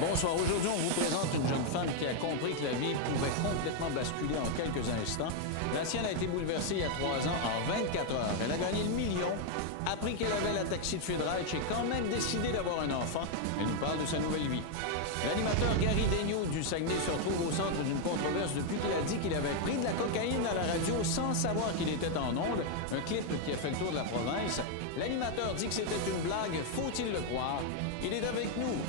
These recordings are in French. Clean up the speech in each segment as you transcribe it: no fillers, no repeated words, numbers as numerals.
Bonsoir. Aujourd'hui, on vous présente une jeune femme qui a compris que la vie pouvait complètement basculer en quelques instants. La sienne a été bouleversée il y a 3 ans en 24 heures. Elle a gagné le million, appris qu'elle avait la taxi de Friedreich et quand même décidé d'avoir un enfant. Elle nous parle de sa nouvelle vie. L'animateur Gary Daigneault du Saguenay se retrouve au centre d'une controverse depuis qu'il a dit qu'il avait pris de la cocaïne à la radio sans savoir qu'il était en onde. Un clip qui a fait le tour de la province. L'animateur dit que c'était une blague. Faut-il le croire? Il est avec nous.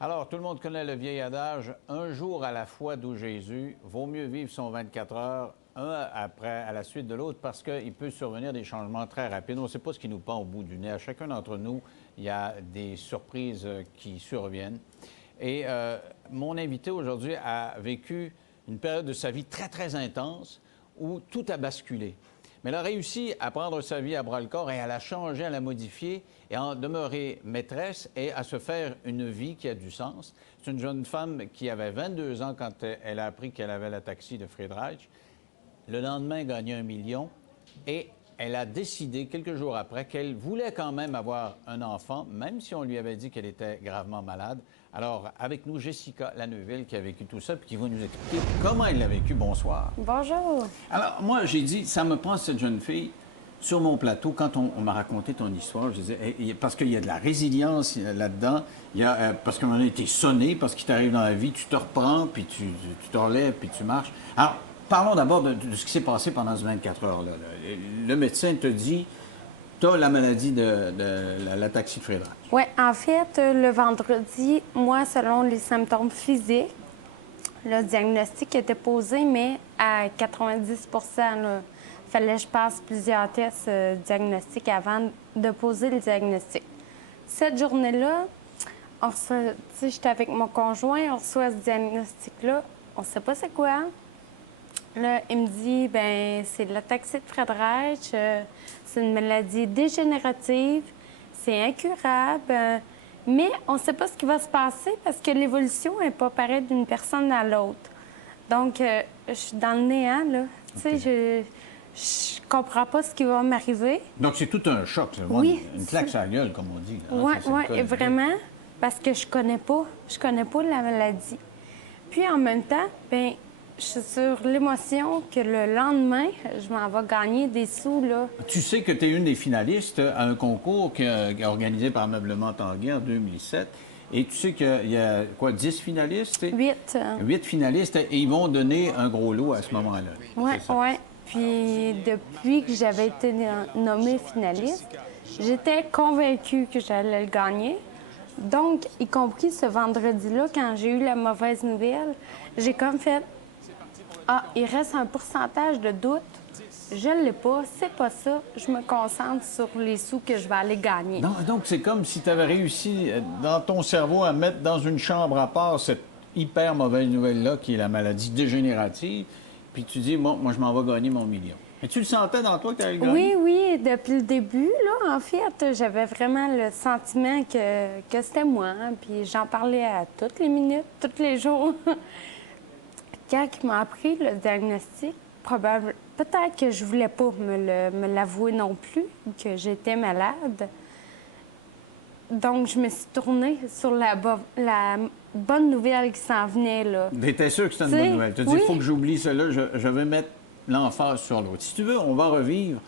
Alors, tout le monde connaît le vieil adage « Un jour à la fois d'où Jésus, vaut mieux vivre son 24 heures, un après à la suite de l'autre, parce qu'il peut survenir des changements très rapides. On ne sait pas ce qui nous pend au bout du nez. À chacun d'entre nous, il y a des surprises qui surviennent. Et mon invité aujourd'hui a vécu une période de sa vie très, très intense où tout a basculé. Mais elle a réussi à prendre sa vie à bras-le-corps et à la changer, à la modifier et à en demeurer maîtresse et à se faire une vie qui a du sens. C'est une jeune femme qui avait 22 ans quand elle a appris qu'elle avait la taxi de Friedreich. Le lendemain, elle gagnait 1 million et elle a décidé, quelques jours après, qu'elle voulait quand même avoir un enfant, même si on lui avait dit qu'elle était gravement malade. Alors, avec nous, Jessica Laneuville, qui a vécu tout ça, puis qui va nous expliquer comment elle l'a vécu. Bonsoir. Bonjour. Alors, moi, j'ai dit, ça me prend cette jeune fille sur mon plateau. Quand on m'a raconté ton histoire, je disais, parce qu'il y a de la résilience là-dedans, parce qu'on a été sonné, parce qu'il t'arrive dans la vie, tu te reprends, puis tu te relèves, puis tu marches. Alors, parlons d'abord de ce qui s'est passé pendant ces 24 heures-là. Le médecin te dit, tu as la maladie de la taxi de Friedreich. Oui, en fait, le vendredi, moi, selon les symptômes physiques, le diagnostic était posé, mais à 90 il fallait que je passe plusieurs tests diagnostiques avant de poser le diagnostic. Cette journée-là, j'étais avec mon conjoint, on reçoit ce diagnostic-là, on ne sait pas c'est quoi. Là, il me dit, ben c'est la taxi de Friedreich, c'est une maladie dégénérative, c'est incurable, mais on ne sait pas ce qui va se passer parce que l'évolution n'est pas pareille d'une personne à l'autre. Donc, je suis dans le néant, là. Okay. Tu sais, je comprends pas ce qui va m'arriver. Donc, c'est tout un choc, là. Oui. Une claque sur la gueule, comme on dit. Oui, vraiment, parce que je connais pas la maladie. Puis, en même temps, bien, je suis sur l'émotion que le lendemain, je m'en vais gagner des sous, là. Tu sais que tu es une des finalistes à un concours qui est organisé par Ameublement Tanguay en 2007. Et tu sais qu'il y a, 10 finalistes? 8. 8 finalistes, et ils vont donner un gros lot à ce moment-là. Oui. Puis, depuis que j'avais été nommée finaliste, j'étais convaincue que j'allais le gagner. Donc, y compris ce vendredi-là, quand j'ai eu la mauvaise nouvelle, j'ai comme fait... Ah, il reste un pourcentage de doute. Je ne l'ai pas, c'est pas ça. Je me concentre sur les sous que je vais aller gagner. Non, donc, c'est comme si tu avais réussi dans ton cerveau à mettre dans une chambre à part cette hyper mauvaise nouvelle-là, qui est la maladie dégénérative, puis tu dis, moi, je m'en vais gagner mon million. Mais tu le sentais dans toi que tu allais le gagner? Oui, depuis le début, là, en fait, j'avais vraiment le sentiment que c'était moi. Hein, puis j'en parlais à toutes les minutes, tous les jours. Quand il m'a appris le diagnostic, peut-être que je voulais pas me l'avouer non plus, que j'étais malade. Donc, je me suis tournée sur la bonne nouvelle qui s'en venait, là. T'étais sûr que c'était une bonne nouvelle. Tu te dis, il faut que j'oublie cela, je vais mettre l'emphase sur l'autre. Si tu veux, on va revivre.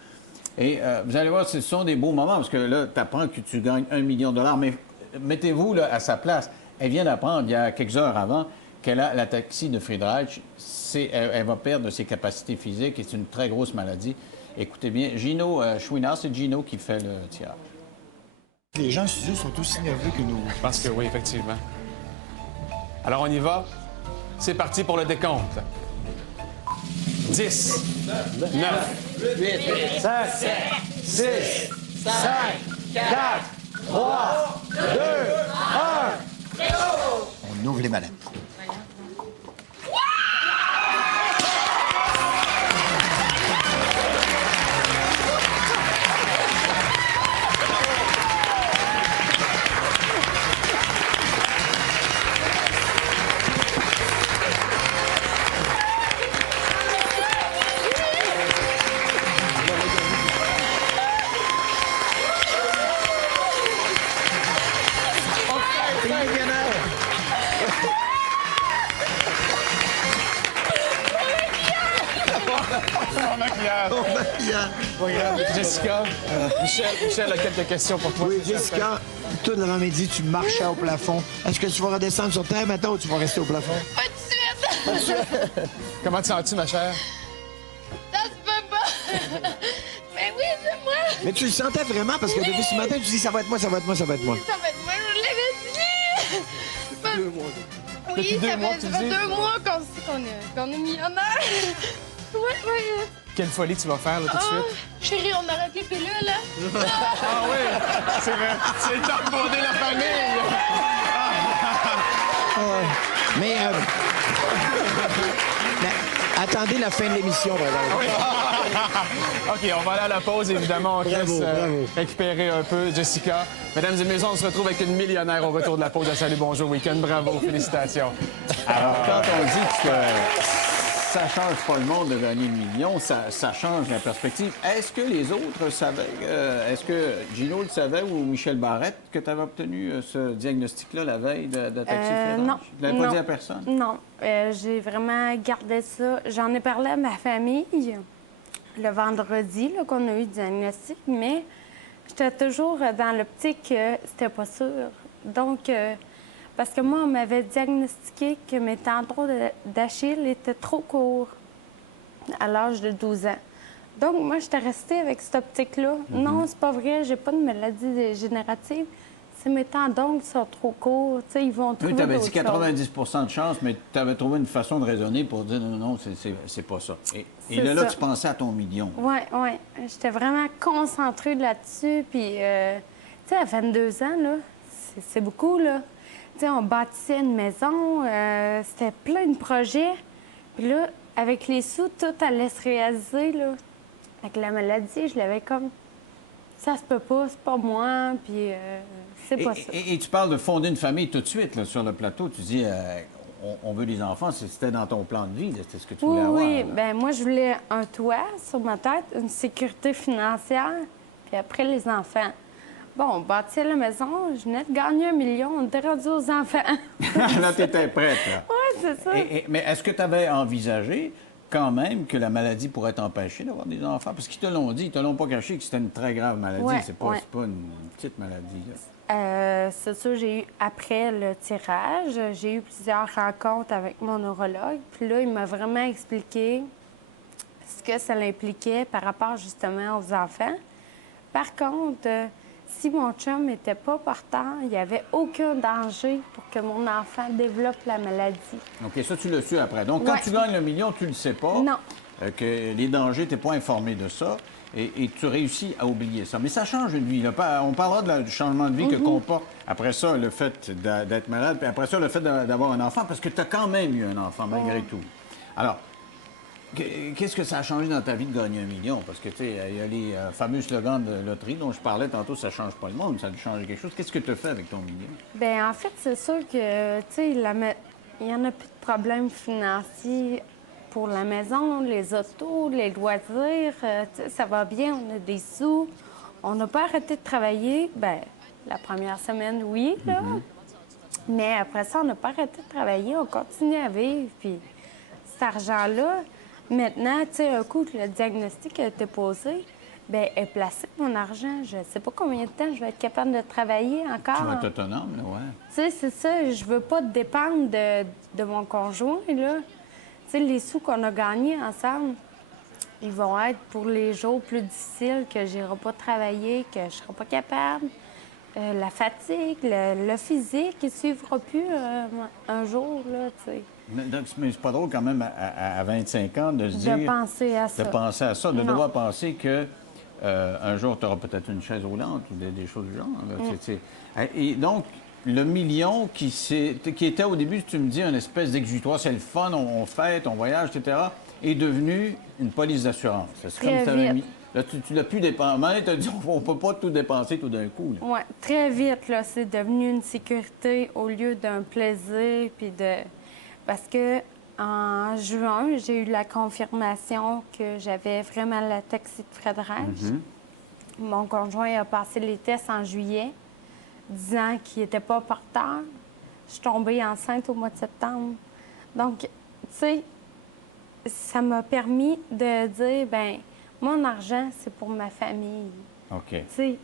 Et vous allez voir, ce sont des beaux moments, parce que là, tu apprends que tu gagnes 1 million de dollars, mais mettez-vous là, à sa place. Elle vient d'apprendre, il y a quelques heures avant, qu'elle a la taxi de Friedreich. Elle va perdre ses capacités physiques et c'est une très grosse maladie. Écoutez bien, Gino Chouinard, c'est Gino qui fait le tirage. Les gens en studio sont aussi nerveux que nous. Je pense que oui, effectivement. Alors, on y va. C'est parti pour le décompte. 10, 9, 8, 7, 6, 5, 4, 3, 2, 1. On ouvre les mallettes. Bon maquillage. Bon maquillage. Regarde, Jessica, Michel a quelques questions pour toi. Oui, Jessica, tout l'avant-midi, tu marchais au plafond. Est-ce que tu vas redescendre sur terre maintenant ou tu vas rester au plafond? Pas de suite! Comment te sens-tu, ma chère? Ça se peut pas! Mais oui, c'est moi! Mais tu le sentais vraiment parce que depuis ce matin, tu dis ça va être moi, ça va être moi, ça va être moi. Ça va être moi, je l'avais dit! Oui, Depuis deux mois, tu ça fait dis? 2 mois qu'on est millionnaire! Ouais. Quelle folie tu vas faire, là, tout de Oh, suite? chérie, on arrête les pilules, là! Ah oui, c'est vrai. C'est le temps de fonder la famille. Mais, mais attendez la fin de l'émission, madame. OK, on va aller à la pause, évidemment. On te Bravo, laisse bravo. récupérer un peu, Jessica. Mesdames et messieurs, on se retrouve avec une millionnaire au retour de la pause à Salut Bonjour Week-end. Bravo, félicitations. Alors, quand on dit que ça change pas le monde de gagner le million, ça change la perspective. Est-ce que les autres savaient, est-ce que Gino le savait ou Michel Barrette que tu avais obtenu ce diagnostic-là la veille de ta accident? Non. Tu l'avais pas non. dit à personne? Non. J'ai vraiment gardé ça. J'en ai parlé à ma famille le vendredi là, qu'on a eu le diagnostic, mais j'étais toujours dans l'optique que c'était pas sûr. Donc, parce que moi, on m'avait diagnostiqué que mes tendons d'Achille étaient trop courts à l'âge de 12 ans. Donc, moi, j'étais restée avec cette optique-là. Non, c'est pas vrai, j'ai pas de maladie dégénérative. C'est mes tendons qui sont trop courts. Tu sais, ils vont trouver Oui, tu avais d'autres dit 90 de chance, mais tu avais trouvé une façon de raisonner pour dire non, c'est pas ça. Et C'est là, ça. tu pensais à ton million. Oui, oui. J'étais vraiment concentrée là-dessus. Puis, tu sais, à 22 ans, là, c'est beaucoup, là. Tu sais, on bâtissait une maison, c'était plein de projets. Puis là, avec les sous, tout allait se réaliser, là. Avec la maladie, je l'avais comme... Ça se peut pas, c'est pas moi, puis c'est pas ça. Et tu parles de fonder une famille tout de suite, là, sur le plateau. Tu dis, on veut des enfants. C'était dans ton plan de vie, là, c'était ce que tu voulais avoir. Oui, là. bien, moi, je voulais un toit sur ma tête, une sécurité financière, puis après, les enfants. Bon, on bâtissait la maison, je venais de gagner 1 million, on était rendu aux enfants. Là, tu étais prête. Là. Oui, c'est ça. Mais est-ce que tu avais envisagé quand même que la maladie pourrait t'empêcher d'avoir des enfants? Parce qu'ils te l'ont dit, ils te l'ont pas caché que c'était une très grave maladie. Ouais, C'est pas, ouais. c'est pas une petite maladie. Là. C'est ça, j'ai eu, après le tirage, j'ai eu plusieurs rencontres avec mon neurologue. Puis là, il m'a vraiment expliqué ce que ça impliquait par rapport justement aux enfants. Par contre, si mon chum n'était pas portant, il n'y avait aucun danger pour que mon enfant développe la maladie. OK, ça, tu l'as su après. Donc, quand Ouais. tu gagnes le million, tu le sais pas. Non. Que les dangers, tu n'es pas informé de ça. Et tu réussis à oublier ça. Mais ça change une vie. Là. On parlera du changement de vie que comporte, après ça, le fait d'être malade, puis après ça, le fait d'avoir un enfant, parce que tu as quand même eu un enfant, malgré tout. Alors, qu'est-ce que ça a changé dans ta vie de gagner 1 million? Parce que, tu sais, il y a les fameux slogans de loterie dont je parlais tantôt, ça change pas le monde, ça a dû changer quelque chose. Qu'est-ce que tu as fait avec ton million? Bien, en fait, c'est sûr que, tu sais, il n'y en a plus de problèmes financiers pour la maison, les autos, les loisirs. Tu sais, ça va bien, on a des sous. On n'a pas arrêté de travailler. Bien, la première semaine, oui, là. Mais après ça, on n'a pas arrêté de travailler. On continue à vivre. Puis cet argent-là, maintenant, tu sais, un coup que le diagnostic a été posé, bien, est placé mon argent. Je ne sais pas combien de temps je vais être capable de travailler encore. Tu vas être autonome, là, ouais. Tu sais, c'est ça. Je veux pas dépendre de mon conjoint, là. Tu sais, les sous qu'on a gagnés ensemble, ils vont être pour les jours plus difficiles, que j'irai pas travailler, que je serai pas capable. La fatigue, le physique, il ne suivra plus un jour, là, tu sais. Mais c'est pas drôle quand même à 25 ans de se dire... De penser à ça. De penser à ça, de Non. devoir penser que un jour, tu auras peut-être une chaise roulante ou des choses du genre. Là, Et donc, le million qui était au début, tu me dis, une espèce d'exutoire, c'est le fun, on fête, on voyage, etc., est devenu une police d'assurance. C'est comme Très si t'avais vite. Là, tu l'as plus dépensé. Tu as dit, on peut pas tout dépenser tout d'un coup. Là. Oui, très vite, là, c'est devenu une sécurité au lieu d'un plaisir, puis de... Parce que en juin, j'ai eu la confirmation que j'avais vraiment la toxicofrédrage. Mon conjoint a passé les tests en juillet, disant qu'il n'était pas porteur. Je suis tombée enceinte au mois de septembre. Donc, tu sais, ça m'a permis de dire, ben mon argent, c'est pour ma famille. OK. Tu sais,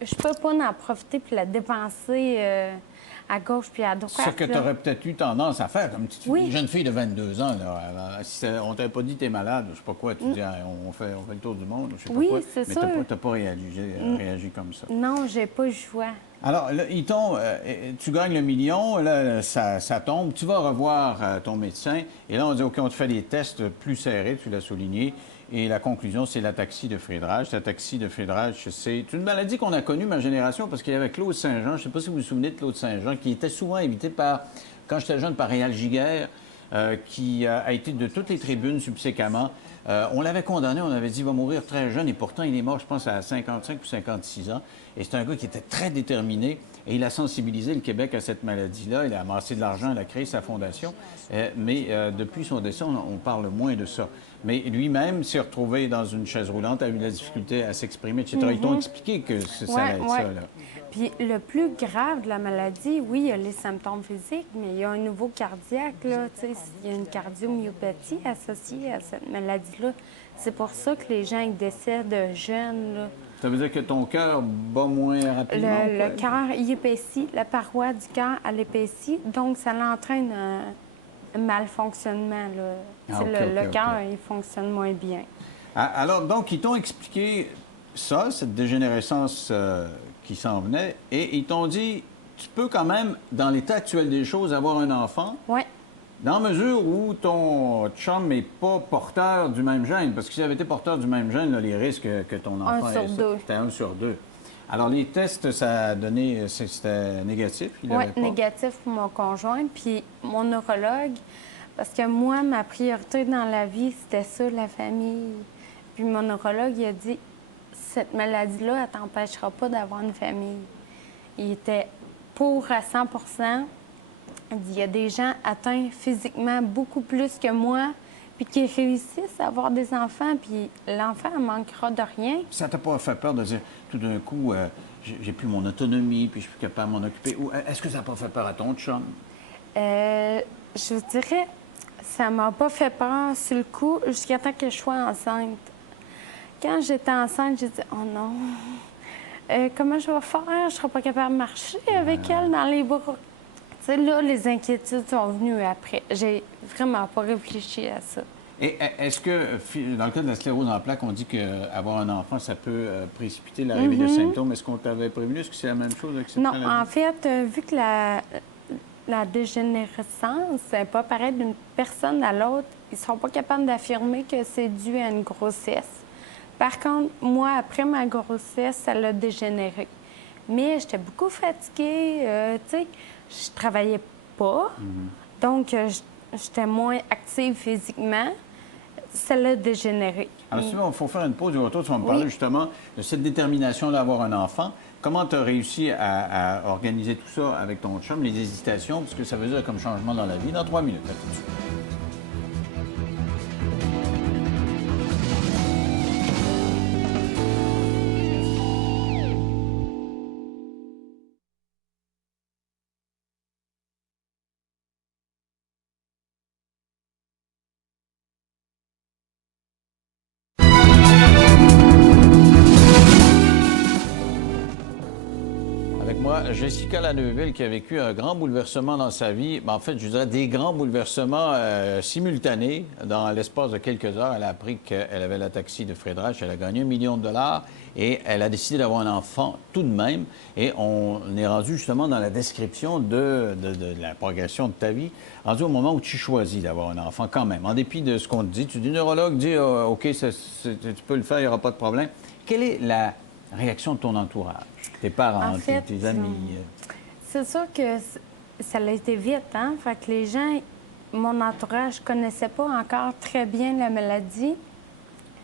je peux pas en profiter puis la dépenser à gauche puis à droite. Ce que tu là. aurais peut-être eu tendance à faire, comme Oui. une jeune fille de 22 ans, là, si on t'avait pas dit t'es malade, je sais pas quoi, tu dis ah, on fait le tour du monde, je sais pas Oui, quoi, c'est mais ça. t'as pas réagi comme ça. Non, j'ai pas le choix. Alors, là, tu gagnes le million, là, ça tombe, tu vas revoir ton médecin, et là, on dit, OK, on te fait des tests plus serrés, tu l'as souligné, et la conclusion, c'est l'ataxie de Friedreich. L'ataxie de Friedreich, c'est une maladie qu'on a connue, ma génération, parce qu'il y avait Claude Saint-Jean, je ne sais pas si vous vous souvenez de Claude Saint-Jean, qui était souvent invité par, quand j'étais jeune, par Réal Giguère, qui a été de toutes les tribunes subséquemment. On l'avait condamné, on avait dit il va mourir très jeune, et pourtant il est mort, je pense, à 55 ou 56 ans. Et c'est un gars qui était très déterminé, et il a sensibilisé le Québec à cette maladie-là. Il a amassé de l'argent, il a créé sa fondation. Mais depuis son décès, on parle moins de ça. Mais lui-même s'est retrouvé dans une chaise roulante, a eu de la difficulté à s'exprimer, etc. Ils t'ont expliqué que ça allait être ça, là. Puis le plus grave de la maladie, oui, il y a les symptômes physiques, mais il y a un niveau cardiaque, là, tu sais, il y a une cardiomyopathie associée à cette maladie-là. C'est pour ça que les gens ils décèdent jeunes, là. Ça veut dire que ton cœur bat moins rapidement? Le cœur, il épaissit, la paroi du cœur, elle épaissit, donc ça l'entraîne un malfonctionnement, là. Ah, le cœur, il fonctionne moins bien. Alors, donc, ils t'ont expliqué ça, cette dégénérescence qui s'en venait, et ils t'ont dit, tu peux quand même, dans l'état actuel des choses, avoir un enfant, Oui. dans la mesure où ton chum n'est pas porteur du même gène. Parce que s'il avait été porteur du même gène, là, les risques que ton enfant sur deux. C'était 1 sur 2. Alors, les tests, ça a donné, c'était négatif? Oui, négatif pour mon conjoint. Puis mon neurologue, parce que moi, ma priorité dans la vie, c'était ça, la famille. Puis mon neurologue, il a dit, cette maladie-là, elle t'empêchera pas d'avoir une famille. Il était pour à 100 Il dit, il y a des gens atteints physiquement beaucoup plus que moi, puis qui réussissent à avoir des enfants, puis l'enfant ne manquera de rien. Ça t'a pas fait peur de dire, tout d'un coup, j'ai plus mon autonomie, puis je suis plus capable de m'en occuper? Ou est-ce que ça n'a pas fait peur à ton chum? Je vous dirais, ça m'a pas fait peur sur le coup jusqu'à temps que je sois enceinte. Quand j'étais enceinte, j'ai dit, oh non, comment je vais faire? Je ne serai pas capable de marcher avec elle dans les bras. Tu sais, là, les inquiétudes sont venues après. J'ai vraiment pas réfléchi à ça. Et est-ce que, dans le cas de la sclérose en plaques, on dit qu'avoir un enfant, ça peut précipiter l'arrivée de symptômes. Est-ce qu'on t'avait prévenu? Est-ce que c'est la même chose avec cette maladie? Non, en fait, vu que la dégénérescence n'est pas pareille d'une personne à l'autre, ils ne sont pas capables d'affirmer que c'est dû à une grossesse. Par contre, moi, après ma grossesse, ça l'a dégénéré. Mais j'étais beaucoup fatiguée, tu sais, je travaillais pas, donc j'étais moins active physiquement. Ça l'a dégénéré. Alors, il faut faire une pause du retour. Tu vas me parler justement de cette détermination d'avoir un enfant. Comment tu as réussi à organiser tout ça avec ton chum, les hésitations, parce que ça veut dire comme changement dans la vie, dans 3 minutes, là, tout de suite. Jessica Laneuville, qui a vécu un grand bouleversement dans sa vie, en fait, je dirais des grands bouleversements simultanés. Dans l'espace de quelques heures, elle a appris qu'elle avait l'ataxie de Friedreich, elle a gagné $1 million et elle a décidé d'avoir un enfant tout de même. Et on est rendu justement dans la description de la progression de ta vie, rendu au moment où tu choisis d'avoir un enfant quand même. En dépit de ce qu'on te dit, tu dis, neurologue dit, OK, tu peux le faire, il n'y aura pas de problème. Quelle est la réaction de ton entourage? Tes parents, en fait, tes amis? C'est sûr que ça a été vite, hein? Fait que les gens, mon entourage, ne connaissait pas encore très bien la maladie.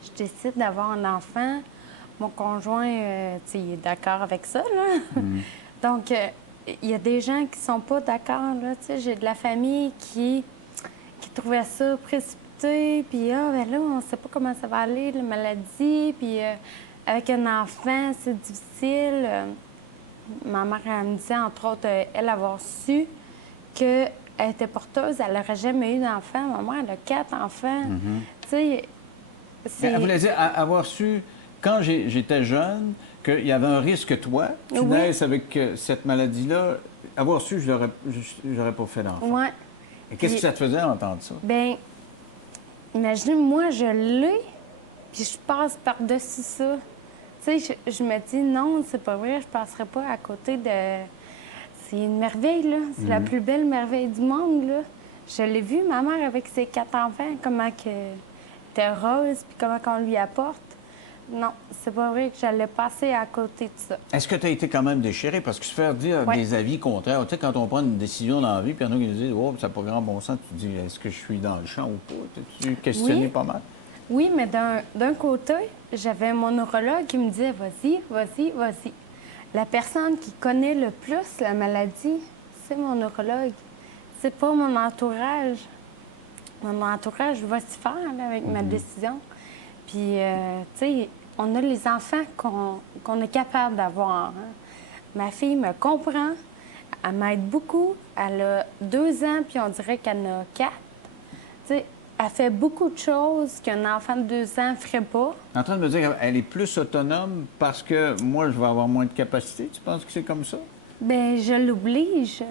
Je décide d'avoir un enfant. Mon conjoint, il est d'accord avec ça, là. Donc, il y a des gens qui sont pas d'accord, là. J'ai de la famille qui trouvait ça précipité, puis ben là, on sait pas comment ça va aller, la maladie, puis... avec un enfant, c'est difficile. Ma mère, elle me disait, entre autres, elle avoir su que elle était porteuse, elle n'aurait jamais eu d'enfant. Ma mère, elle a 4 enfants. Tu sais, Mais elle voulait dire, avoir su, quand j'étais jeune, qu'il y avait un risque, toi, tu Oui. naisses avec cette maladie-là, avoir su, je n'aurais pas fait d'enfant. Ouais. Et qu'est-ce que ça te faisait d'entendre ça? Bien, imaginez, moi, je l'ai, puis je passe par-dessus ça. Tu sais, je me dis, non, c'est pas vrai, je passerai pas à côté de... C'est une merveille, là. C'est la plus belle merveille du monde, là. Je l'ai vu, ma mère, avec ses 4 enfants, comment que était heureuse, puis comment qu'on lui apporte. Non, c'est pas vrai que j'allais passer à côté de ça. Est-ce que tu as été quand même déchiré? Parce que se faire dire Ouais. des avis contraires, tu sais, quand on prend une décision dans la vie, puis il y en a qui nous disent, oh, ça n'a pas grand bon sens, tu te dis, est-ce que je suis dans le champ ou pas? T'es-tu questionné Oui. pas mal? Oui, mais d'un côté, j'avais mon neurologue qui me disait, vas-y, vas-y, vas-y. La personne qui connaît le plus la maladie, c'est mon neurologue. C'est pas mon entourage. Mon entourage va s'y faire là, avec ma décision. Puis, tu sais, on a les enfants qu'on est capable d'avoir. Hein. Ma fille me comprend. Elle m'aide beaucoup. Elle a 2 ans, puis on dirait qu'elle en a 4. Tu sais, elle fait beaucoup de choses qu'un enfant de 2 ans ne ferait pas. En train de me dire qu'elle est plus autonome parce que moi, je vais avoir moins de capacité. Tu penses que c'est comme ça? Bien, je l'oblige,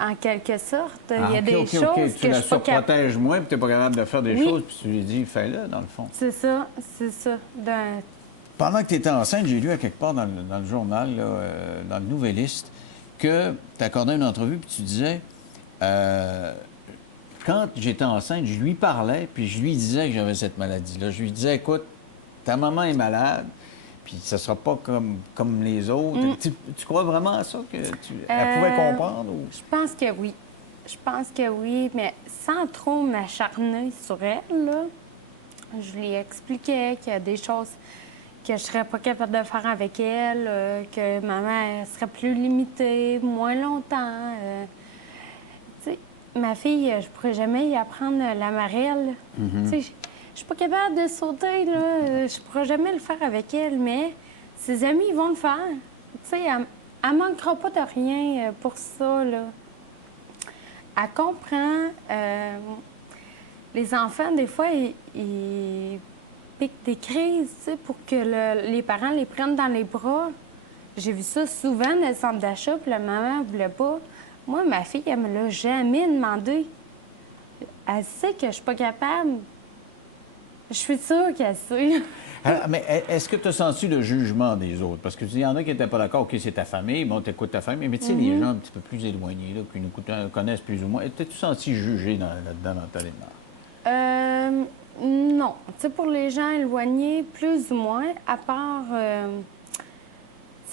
en quelque sorte. Il y a des choses Tu que la je suis pas capable. surprotèges moins, puis tu n'es pas capable de faire des Oui. choses, puis tu lui dis, fais-le, dans le fond. C'est ça, c'est ça. Pendant que tu étais enceinte, j'ai lu à quelque part dans le journal, là, dans le Nouvelliste, que tu accordais une entrevue, puis tu disais, quand j'étais enceinte, je lui parlais, puis je lui disais que j'avais cette maladie-là. Je lui disais, écoute, ta maman est malade, puis ça sera pas comme les autres. Tu crois vraiment à ça, que elle pouvait comprendre? Ou... Je pense que oui. Je pense que oui, mais sans trop m'acharner sur elle, là, je lui expliquais qu'il y a des choses que je serais pas capable de faire avec elle, que ma mère serait plus limitée, moins longtemps. Tu sais, ma fille, je pourrais jamais y apprendre la marelle. Tu sais, je suis pas capable de sauter, là. Je pourrais jamais le faire avec elle, mais ses amis, ils vont le faire. Tu sais, elle manquera pas de rien pour ça, là. Elle comprend. Les enfants, des fois, ils piquent des crises, tu sais, pour que les parents les prennent dans les bras. J'ai vu ça souvent dans le centre d'achat, puis la maman ne voulait pas. Moi, ma fille, elle me l'a jamais demandé. Elle sait que je suis pas capable. Je suis sûre qu'elle sait. Alors, mais est-ce que tu as senti le jugement des autres? Parce que tu dis, il y en a qui n'étaient pas d'accord, OK, c'est ta famille, bon, t'écoutes ta famille, mais tu sais, les gens un petit peu plus éloignés, là, qui nous connaissent plus ou moins, t'es-tu senti jugé là-dedans dans ta démarche? Non. Tu sais, pour les gens éloignés, plus ou moins, à part...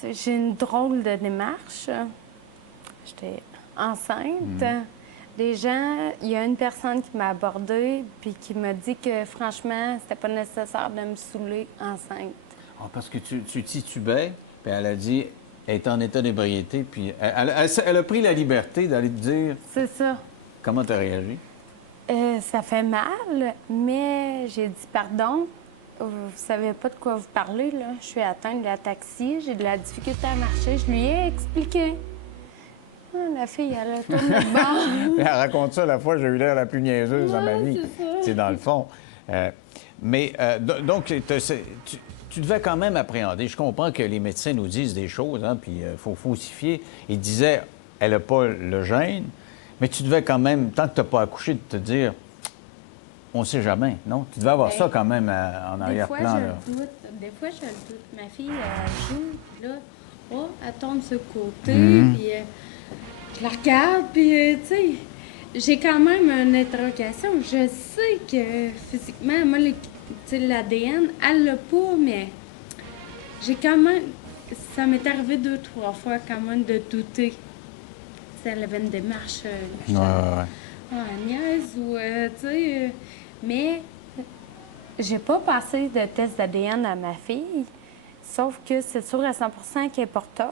j'ai une drôle de démarche. J'étais enceinte. Les gens, il y a une personne qui m'a abordée puis qui m'a dit que, franchement, c'était pas nécessaire de me saouler enceinte. Ah, parce que tu titubais, puis elle a dit, elle est en état d'ébriété, puis elle a pris la liberté d'aller te dire C'est ça. comment tu as réagi. Ça fait mal, mais j'ai dit pardon. Vous savez pas de quoi vous parlez, là. Je suis atteinte de l'ataxie, j'ai de la difficulté à marcher. Je lui ai expliqué. Ah, la fille, elle a tourné de bord. Elle raconte ça la fois, j'ai eu l'air la plus niaiseuse dans ma vie. C'est dans le fond. Donc, tu devais quand même appréhender. Je comprends que les médecins nous disent des choses, hein, puis il faut falsifier. Ils disaient, elle n'a pas le gène, mais tu devais quand même, tant que tu n'as pas accouché, de te dire, on ne sait jamais, non? Tu devais avoir ça quand même en arrière-plan. Des fois, je le doute. Ma fille, elle joue, puis là, oh, elle tombe sur le côté, puis je la regarde, puis, tu sais, j'ai quand même une interrogation. Je sais que physiquement, moi, l'ADN, elle l'a pas, mais j'ai quand même... Ça m'est arrivé 2-3 fois quand même de douter. Elle avait une démarche... niaise ou, tu sais... mais j'ai pas passé de test d'ADN à ma fille, sauf que c'est sûr à 100 qu'elle est porteuse.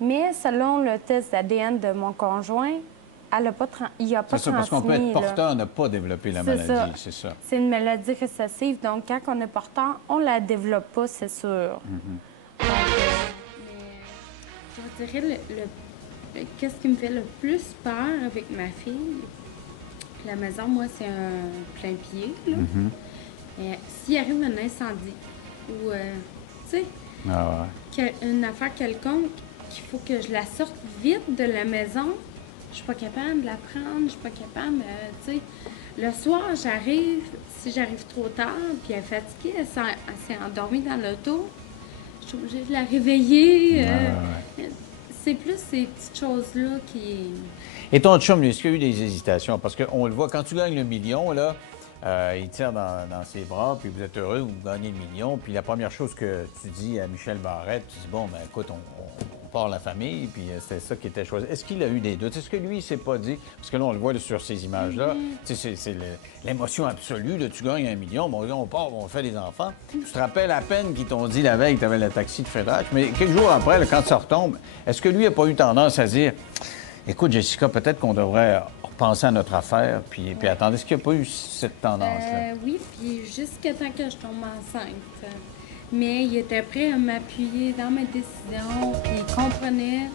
Mais selon le test d'ADN de mon conjoint, elle a pas il a pas transmis. C'est ça, parce qu'on peut être porteur, n'a pas développé la maladie, c'est ça. C'est une maladie récessive, donc quand on est porteur, on la développe pas, c'est sûr. Donc, je dirais Qu'est-ce qui me fait le plus peur avec ma fille? La maison, moi, c'est un plein pied, là. Et s'il arrive un incendie ou, tu sais, Ah ouais. une affaire quelconque, qu'il faut que je la sorte vite de la maison, je suis pas capable de la prendre, je suis pas capable, tu sais. Le soir, j'arrive, si j'arrive trop tard, puis elle est fatiguée, elle s'est endormie dans l'auto, je suis obligée de la réveiller. C'est plus ces petites choses-là qui... Et ton chum, lui, est-ce qu'il y a eu des hésitations? Parce qu'on le voit, quand tu gagnes le million, là, il tire dans ses bras, puis vous êtes heureux, vous gagnez le million. Puis la première chose que tu dis à Michel Barrette, tu dis, bon, ben écoute, on part la famille, puis c'était ça qui était choisi. Est-ce qu'il a eu des doutes? Est-ce que lui, il s'est pas dit, parce que là, on le voit là, sur ces images-là, tu sais, c'est l'émotion absolue, là, tu gagnes 1 million, bon, on part, on fait des enfants. Tu te rappelles à peine qu'ils t'ont dit la veille que tu avais le taxi de Fred Hatch, mais quelques jours après, là, quand ça retombe, est-ce que lui n'a pas eu tendance à dire, écoute, Jessica, peut-être qu'on devrait repenser à notre affaire, puis attendre. Est-ce qu'il n'y a pas eu cette tendance-là? Oui, puis jusqu'à temps que je tombe enceinte. Mais il était prêt à m'appuyer dans mes décisions, puis il comprenait,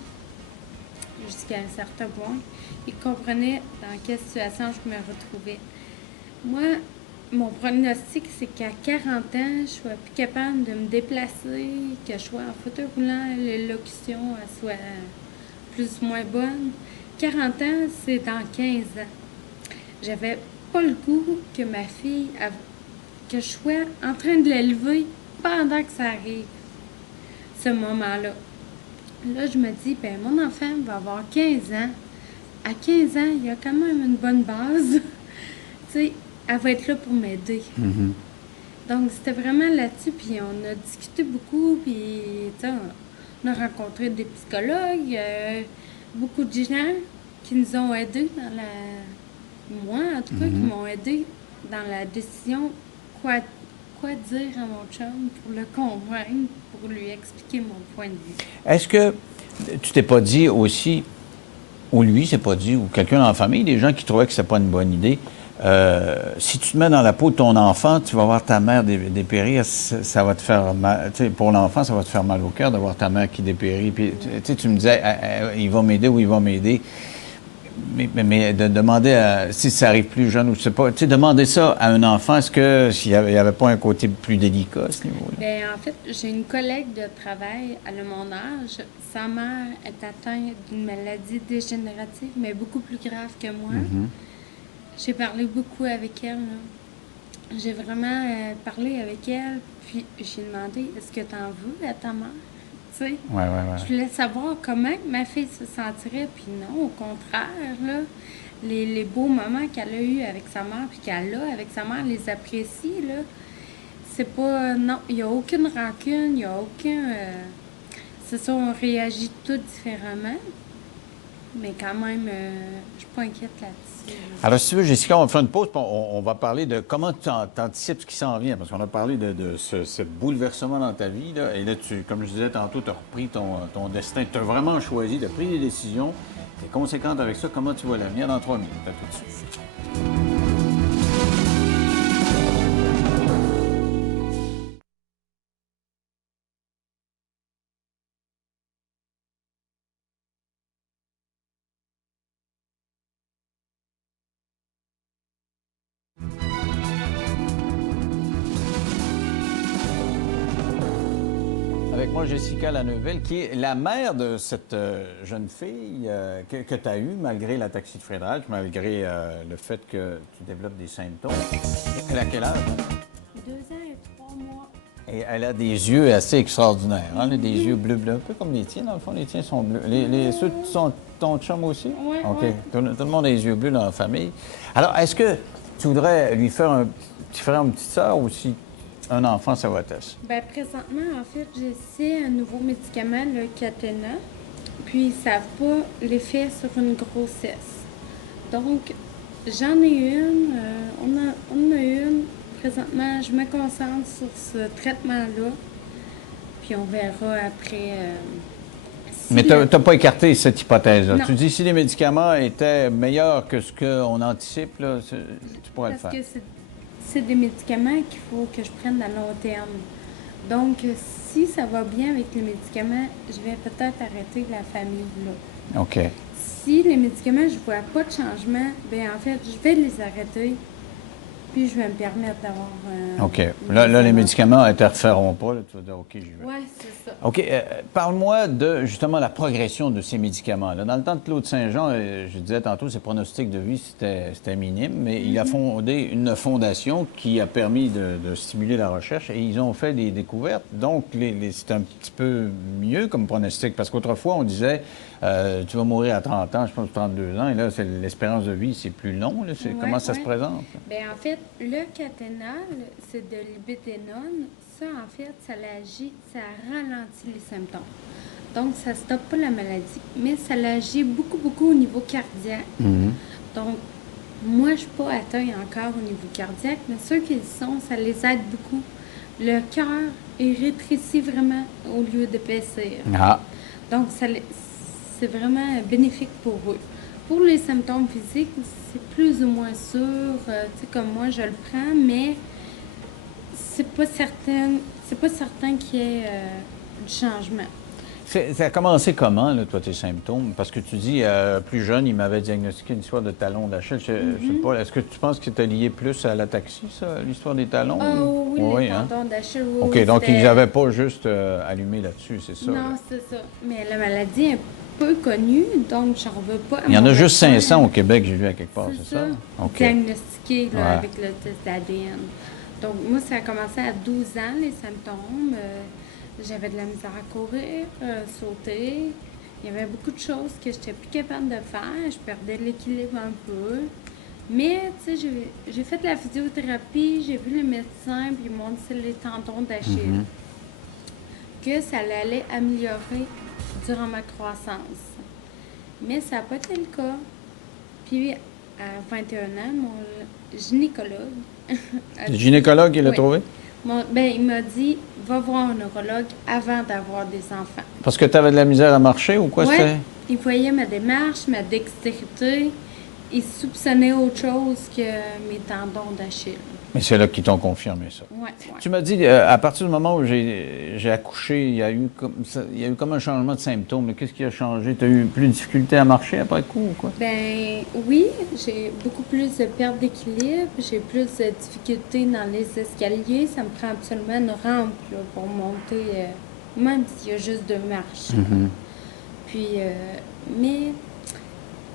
jusqu'à un certain point, il comprenait dans quelle situation je me retrouvais. Moi, mon pronostic, c'est qu'à 40 ans, je ne sois plus capable de me déplacer, que je sois en fauteuil roulant, l'élocution soit plus ou moins bonne. 40 ans, c'est dans 15 ans. J'avais pas le goût que ma fille, que je sois en train de l'élever pendant que ça arrive, ce moment-là. Là, je me dis, ben mon enfant va avoir 15 ans. À 15 ans, il y a quand même une bonne base. Tu sais, elle va être là pour m'aider. Donc, c'était vraiment là-dessus, puis on a discuté beaucoup, puis tu sais, on a rencontré des psychologues, beaucoup de gens qui nous ont aidés moi, en tout cas, qui m'ont aidé dans la décision quoi dire à mon chum pour le convaincre, pour lui expliquer mon point de vue. Est-ce que tu t'es pas dit aussi, ou lui s'est pas dit, ou quelqu'un dans la famille, des gens qui trouvaient que c'était pas une bonne idée, si tu te mets dans la peau de ton enfant, tu vas voir ta mère dépérir, ça va te faire mal. Tu sais, pour l'enfant, ça va te faire mal au cœur de voir ta mère qui dépérit. Puis, tu me disais, il va m'aider ou il va m'aider. Mais de demander si ça arrive plus jeune ou je sais pas, tu sais, demander ça à un enfant, est-ce que s'il n'y avait pas un côté plus délicat à ce niveau-là? Bien, en fait, j'ai une collègue de travail, elle a mon âge. Sa mère est atteinte d'une maladie dégénérative, mais beaucoup plus grave que moi. J'ai parlé beaucoup avec elle, là. J'ai vraiment parlé avec elle, puis j'ai demandé, est-ce que tu en veux à ta mère? Tu sais? Ouais. Je voulais savoir comment ma fille se sentirait, puis non, au contraire, là, les beaux moments qu'elle a eus avec sa mère, puis qu'elle a avec sa mère, les apprécie, là. C'est pas... non, il n'y a aucune rancune, il n'y a aucun... c'est ça, on réagit tout différemment, mais quand même, je suis pas inquiète là-dessus. Alors, si tu veux, Jessica, on va faire une pause, puis on va parler de comment tu anticipes ce qui s'en vient, parce qu'on a parlé de ce bouleversement dans ta vie, là, et là, comme je disais tantôt, tu as repris ton destin, tu as vraiment choisi, tu as pris des décisions, tu es conséquente avec ça. Comment tu vois l'avenir dans 3 minutes? À tout de suite. Avec moi, Jessica Laneuville, qui est la mère de cette jeune fille que tu as eue, malgré la taxi de Fred Hatch, malgré le fait que tu développes des symptômes. Elle a quel âge? 2 ans et 3 mois. Et elle a des yeux assez extraordinaires, hein? Des yeux bleus, un peu comme les tiens, dans le fond, les tiens sont bleus. Ceux de ton chum aussi? Oui, OK. oui. Tout le monde a les yeux bleus dans la famille. Alors, est-ce que tu voudrais lui faire un petit frère ou une petite sœur, ou si un enfant, ça va être? Bien, présentement, en fait, j'essaie un nouveau médicament, le Catena, puis ils ne savent pas l'effet sur une grossesse. Donc, j'en ai une, on en a une. Présentement, je me concentre sur ce traitement-là, puis on verra après. Mais tu n'as pas écarté cette hypothèse-là. Non. Tu dis si les médicaments étaient meilleurs que ce qu'on anticipe, là, tu pourrais le faire. Parce que c'est des médicaments qu'il faut que je prenne à long terme. Donc, si ça va bien avec les médicaments, je vais peut-être arrêter la famille là. OK. Si les médicaments, je vois pas de changement, bien en fait, je vais les arrêter, puis je vais me permettre d'avoir OK. une Là, les deuxième médicaments n'interféreront pas. Là, tu vas dire, OK, j'y vais. Oui, c'est ça. OK. Parle-moi de, justement, la progression de ces médicaments-là. Dans le temps de Claude Saint-Jean, je disais tantôt, ses pronostics de vie, c'était minime, mais il a fondé une fondation qui a permis de stimuler la recherche et ils ont fait des découvertes. Donc, c'est un petit peu mieux comme pronostic parce qu'autrefois, on disait, tu vas mourir à 30 ans, je pense 32 ans, et là, l'espérance de vie, c'est plus long. Là. Comment ça se présente? Bien, en fait, le cathénal, c'est de l'ibédénone. Ça, en fait, ça l'agit, ça ralentit les symptômes. Donc, ça ne stoppe pas la maladie, mais ça l'agit beaucoup, beaucoup au niveau cardiaque. Donc, moi, je ne suis pas atteinte encore au niveau cardiaque, mais ceux qui le sont, ça les aide beaucoup. Le cœur est rétréci vraiment au lieu d'épaissir. Ah. Donc, c'est vraiment bénéfique pour eux. Pour les symptômes physiques, c'est plus ou moins sûr. Tu sais, comme moi, je le prends, mais c'est pas certain qu'il y ait du changement. Ça a commencé comment, là, toi, tes symptômes? Parce que tu dis, plus jeune, il m'avait diagnostiqué une histoire de talon d'Achille. Je sais pas, est-ce que tu penses que c'était lié plus à l'ataxie, ça, l'histoire des talons? Oh, oui, les hein? tendons d'Achille, oui. OK, oui, donc c'était- ils n'avaient pas juste allumé là-dessus, c'est ça? là. Non, c'est ça. Mais la maladie est peu connue, donc j'en veux pas. Il y en a juste 500 au Québec, j'ai vu à quelque part, c'est ça? OK. Diagnostiqué là, Ouais. avec le test d'ADN. Donc, moi, ça a commencé à 12 ans, les symptômes. J'avais de la misère à courir, sauter. Il y avait beaucoup de choses que je n'étais plus capable de faire. Je perdais l'équilibre un peu. Mais, tu sais, j'ai fait de la physiothérapie, j'ai vu le médecin, puis ils m'ont dit que c'est les tendons d'Achille. Que ça allait améliorer durant ma croissance. Mais ça n'a pas été le cas. Puis, à 21 ans, mon gynécologue... a Le dit- gynécologue, il l'a Oui. trouvé? il m'a dit, va voir un neurologue avant d'avoir des enfants. Parce que tu avais de la misère à marcher ou quoi Ouais, c'était? il voyait ma démarche, ma dextérité. Il soupçonnait autre chose que mes tendons d'Achille. Mais c'est là qu'ils t'ont confirmé ça. Ouais. Tu m'as dit, à partir du moment où j'ai accouché, il y a eu comme un changement de symptômes. Qu'est-ce qui a changé? Tu as eu plus de difficulté à marcher après coup ou quoi? Ben oui, j'ai beaucoup plus de perte d'équilibre, j'ai plus de difficultés dans les escaliers. Ça me prend absolument une rampe là, pour monter, même s'il y a juste 2 marches. Puis, mais,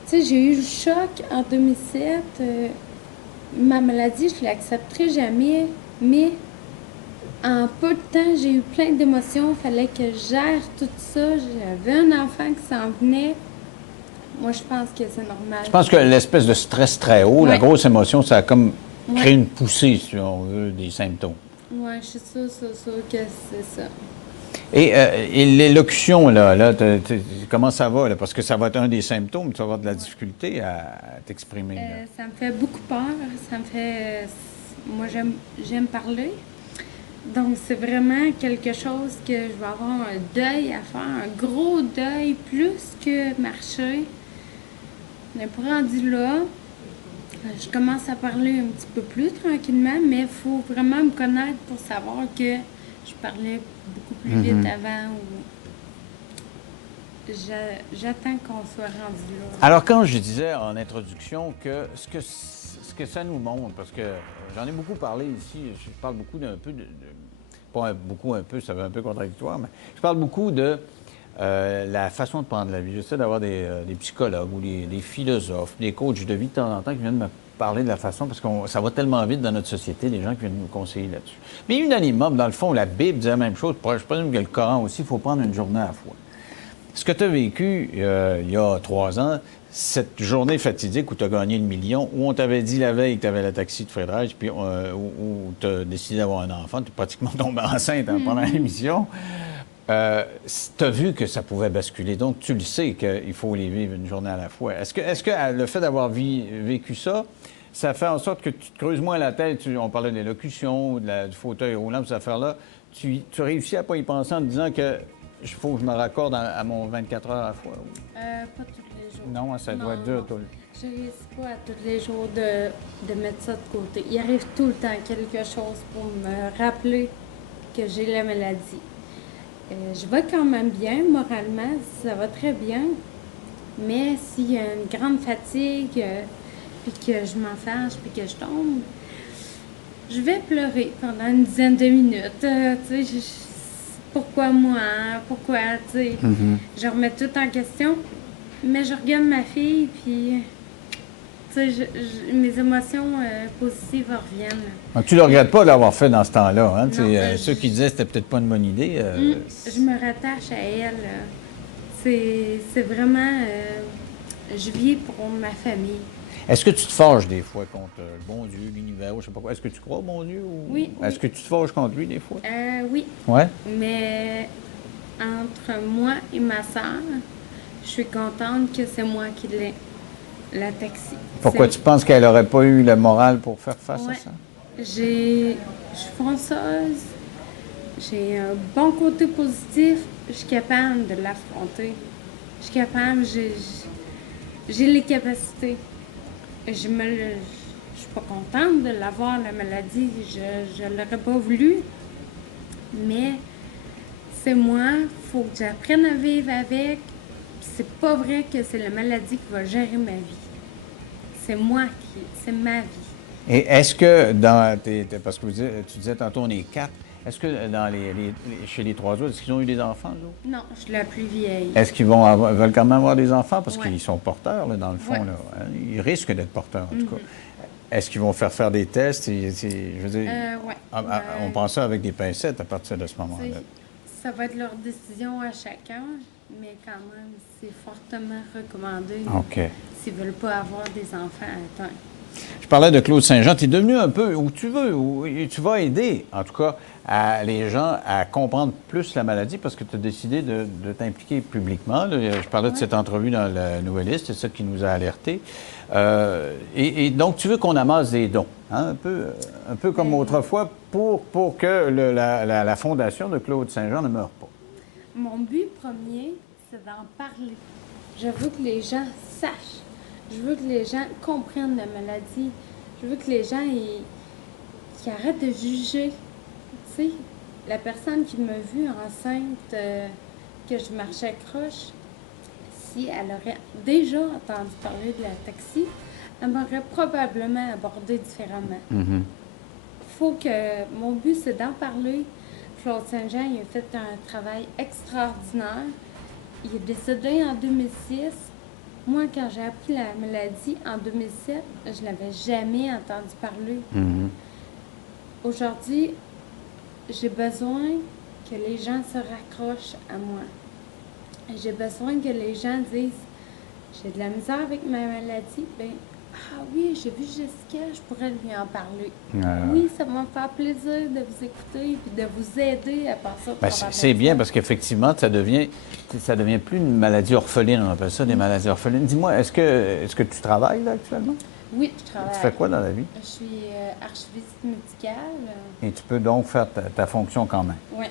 tu sais, j'ai eu le choc en 2007. Ma maladie, je ne l'accepterai jamais, mais en peu de temps, j'ai eu plein d'émotions. Il fallait que je gère tout ça. J'avais un enfant qui s'en venait. Moi, je pense que c'est normal. Je pense que l'espèce de stress très haut, la Ouais. grosse émotion, ça a comme Ouais. créé une poussée, si on veut, des symptômes. Oui, je suis sûre que c'est ça. Et l'élocution, là comment ça va? Là? Parce que ça va être un des symptômes. Tu vas avoir de la difficulté à t'exprimer. là. Ça me fait beaucoup peur. Ça me fait... moi, j'aime parler. Donc, c'est vraiment quelque chose que je vais avoir un deuil à faire, un gros deuil, plus que marcher. On n'est pas rendu là. Je commence à parler un petit peu plus tranquillement, mais il faut vraiment me connaître pour savoir que je parlais beaucoup plus vite avant. J'attends qu'on soit rendu là. Alors, quand je disais en introduction que ce que ça nous montre, parce que j'en ai beaucoup parlé ici, je parle beaucoup d'un peu pas beaucoup, un peu, ça va un peu contradictoire, mais je parle beaucoup de la façon de prendre la vie. J'essaie d'avoir des psychologues ou des philosophes, des coachs de vie de temps en temps qui viennent me parler de la façon, parce que ça va tellement vite dans notre société, les gens qui viennent nous conseiller là-dessus. Mais unanimement, dans le fond, la Bible dit la même chose. Je présume que le Coran aussi, il faut prendre une journée à la fois. Ce que tu as vécu il y a 3 ans, cette journée fatidique où tu as gagné le million, où on t'avait dit la veille que tu avais la taxi de Frédéric, puis où tu as décidé d'avoir un enfant, tu es pratiquement tombé enceinte pendant l'émission, tu as vu que ça pouvait basculer. Donc, tu le sais qu'il faut les vivre une journée à la fois. Est-ce que le fait d'avoir vécu ça, ça fait en sorte que tu te creuses moins la tête? On parlait de l'élocution, du fauteuil roulant, ces affaires-là. Tu réussis à pas y penser en te disant que il faut que je me raccorde à mon 24 heures à la fois? Pas tous les jours. Non, ça doit être dur. Je ne risque pas à tous les jours de mettre ça de côté. Il arrive tout le temps quelque chose pour me rappeler que j'ai la maladie. Je vais quand même bien, moralement, ça va très bien. Mais s'il y a une grande fatigue, puis que je m'enfarge, puis que je tombe, je vais pleurer pendant une dizaine de minutes. Tu sais, pourquoi moi? Pourquoi, tu sais? Je remets tout en question, mais je regarde ma fille, puis... Tu sais, mes émotions positives reviennent. Donc, tu ne le regrettes pas de l'avoir fait dans ce temps-là. Hein? Non, Ceux qui disaient que c'était peut-être pas une bonne idée. Je me rattache à elle. C'est vraiment... je vis pour ma famille. Est-ce que tu te fâches des fois contre le bon Dieu, l'univers, ou je sais pas quoi? Est-ce que tu crois au bon Dieu? Ou... Oui. Est-ce que tu te fâches contre lui des fois? Oui. Ouais. Mais entre moi et ma sœur, je suis contente que c'est moi qui l'ai, la taxi. Pourquoi tu penses qu'elle n'aurait pas eu le moral pour faire face à ça? Je suis fonceuse, j'ai un bon côté positif, je suis capable de l'affronter. Je suis capable, j'ai les capacités. Je suis pas contente de l'avoir, la maladie, je l'aurais pas voulu, mais c'est moi, il faut que j'apprenne à vivre avec. C'est pas vrai que c'est la maladie qui va gérer ma vie. C'est c'est ma vie. Et est-ce que dans parce que tu disais tantôt on est 4, est-ce que dans chez les 3 autres, est-ce qu'ils ont eu des enfants, eux autres? Non, je suis la plus vieille. Est-ce qu'ils veulent quand même avoir des enfants? Parce Ouais. qu'ils sont porteurs, là, dans le fond. Ouais. Là, hein? Ils risquent d'être porteurs, en tout cas. Est-ce qu'ils vont faire des tests? Je veux dire, Ouais. on pense ça avec des pincettes à partir de ce moment-là. Ça va être leur décision à chacun, mais quand même, c'est fortement recommandé OK. s'ils ne veulent pas avoir des enfants à temps. Je parlais de Claude Saint-Jean. Tu es devenu un peu où tu veux, où tu vas aider, en tout cas, les gens à comprendre plus la maladie parce que tu as décidé de t'impliquer publiquement. Là. Je parlais de cette entrevue dans le Nouvelliste, c'est ça qui nous a alertés. Et donc, tu veux qu'on amasse des dons, hein, un peu comme autrefois, pour que la fondation de Claude Saint-Jean ne meure pas. Mon but premier, c'est d'en parler. Je veux que les gens sachent. Je veux que les gens comprennent la maladie. Je veux que les gens ils arrêtent de juger. Tu sais, la personne qui m'a vue enceinte, que je marchais croche, si elle aurait déjà entendu parler de la taxi, elle m'aurait probablement abordé différemment. Faut que... Mon but, c'est d'en parler. Claude Saint-Jean, il a fait un travail extraordinaire. Il est décédé en 2006. Moi, quand j'ai appris la maladie en 2007, je n'avais jamais entendu parler. Aujourd'hui, j'ai besoin que les gens se raccrochent à moi. J'ai besoin que les gens disent « J'ai de la misère avec ma maladie. » Bien, ah oui, j'ai vu Jessica, je pourrais lui en parler. Oui, ça va me faire plaisir de vous écouter et de vous aider à passer au travers de C'est bien ça. parce qu'effectivement, ça devient plus une maladie orpheline, on appelle ça des maladies orphelines. Dis-moi, est-ce que tu travailles là actuellement? Oui, je travaille. Tu fais quoi dans la vie? Je suis archiviste médicale. Et tu peux donc faire ta fonction quand même. Oui.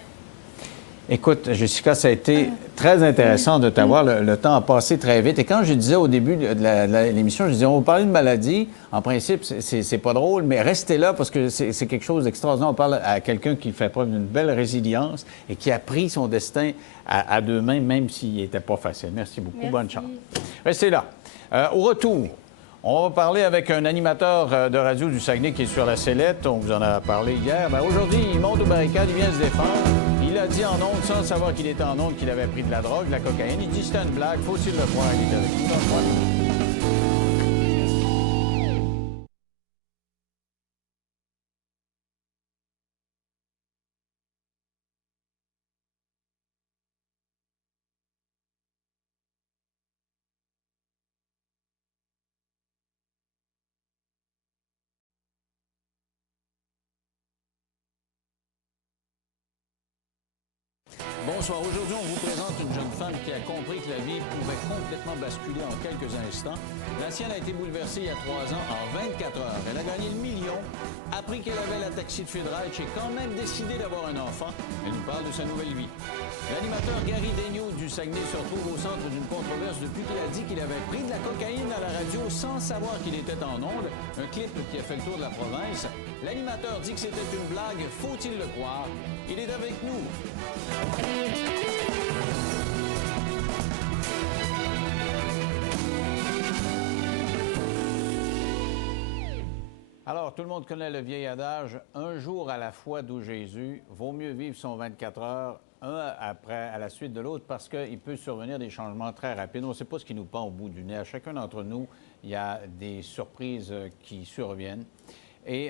Écoute, Jessica, ça a été très intéressant de t'avoir. Le temps a passé très vite. Et quand je disais au début de l'émission, je disais, on va parler de maladie. En principe, c'est pas drôle, mais restez là parce que c'est quelque chose d'extraordinaire. On parle à quelqu'un qui fait preuve d'une belle résilience et qui a pris son destin à deux mains, même s'il n'était pas facile. Merci beaucoup. Merci. Bonne chance. Restez là. Au retour, on va parler avec un animateur de radio du Saguenay qui est sur la sellette. On vous en a parlé hier. Bien, aujourd'hui, il monte aux barricades, il vient se défendre. Il a dit en ondes, sans savoir qu'il était en ondes, qu'il avait pris de la drogue, de la cocaïne. Il dit c'était une blague. Faut-il le croire? Il est avec nous. Bonne soirée. Bonsoir. Aujourd'hui, on vous présente une jeune femme qui a compris que la vie pouvait complètement basculer en quelques instants. La sienne a été bouleversée il y a 3 ans en 24 heures. Elle a gagné le million, appris qu'elle avait la taxi de Fiedreich et quand même décidé d'avoir un enfant. Elle nous parle de sa nouvelle vie. L'animateur Gary Daigneault du Saguenay se retrouve au centre d'une controverse depuis qu'il a dit qu'il avait pris de la cocaïne à la radio sans savoir qu'il était en ondes. Un clip qui a fait le tour de la province. L'animateur dit que c'était une blague. Faut-il le croire? Il est avec nous. Alors, tout le monde connaît le vieil adage « Un jour à la fois d'où Jésus, vaut mieux vivre son 24 heures, un après, à la suite de l'autre, parce qu'il peut survenir des changements très rapides. On ne sait pas ce qui nous pend au bout du nez. À chacun d'entre nous, il y a des surprises qui surviennent. Et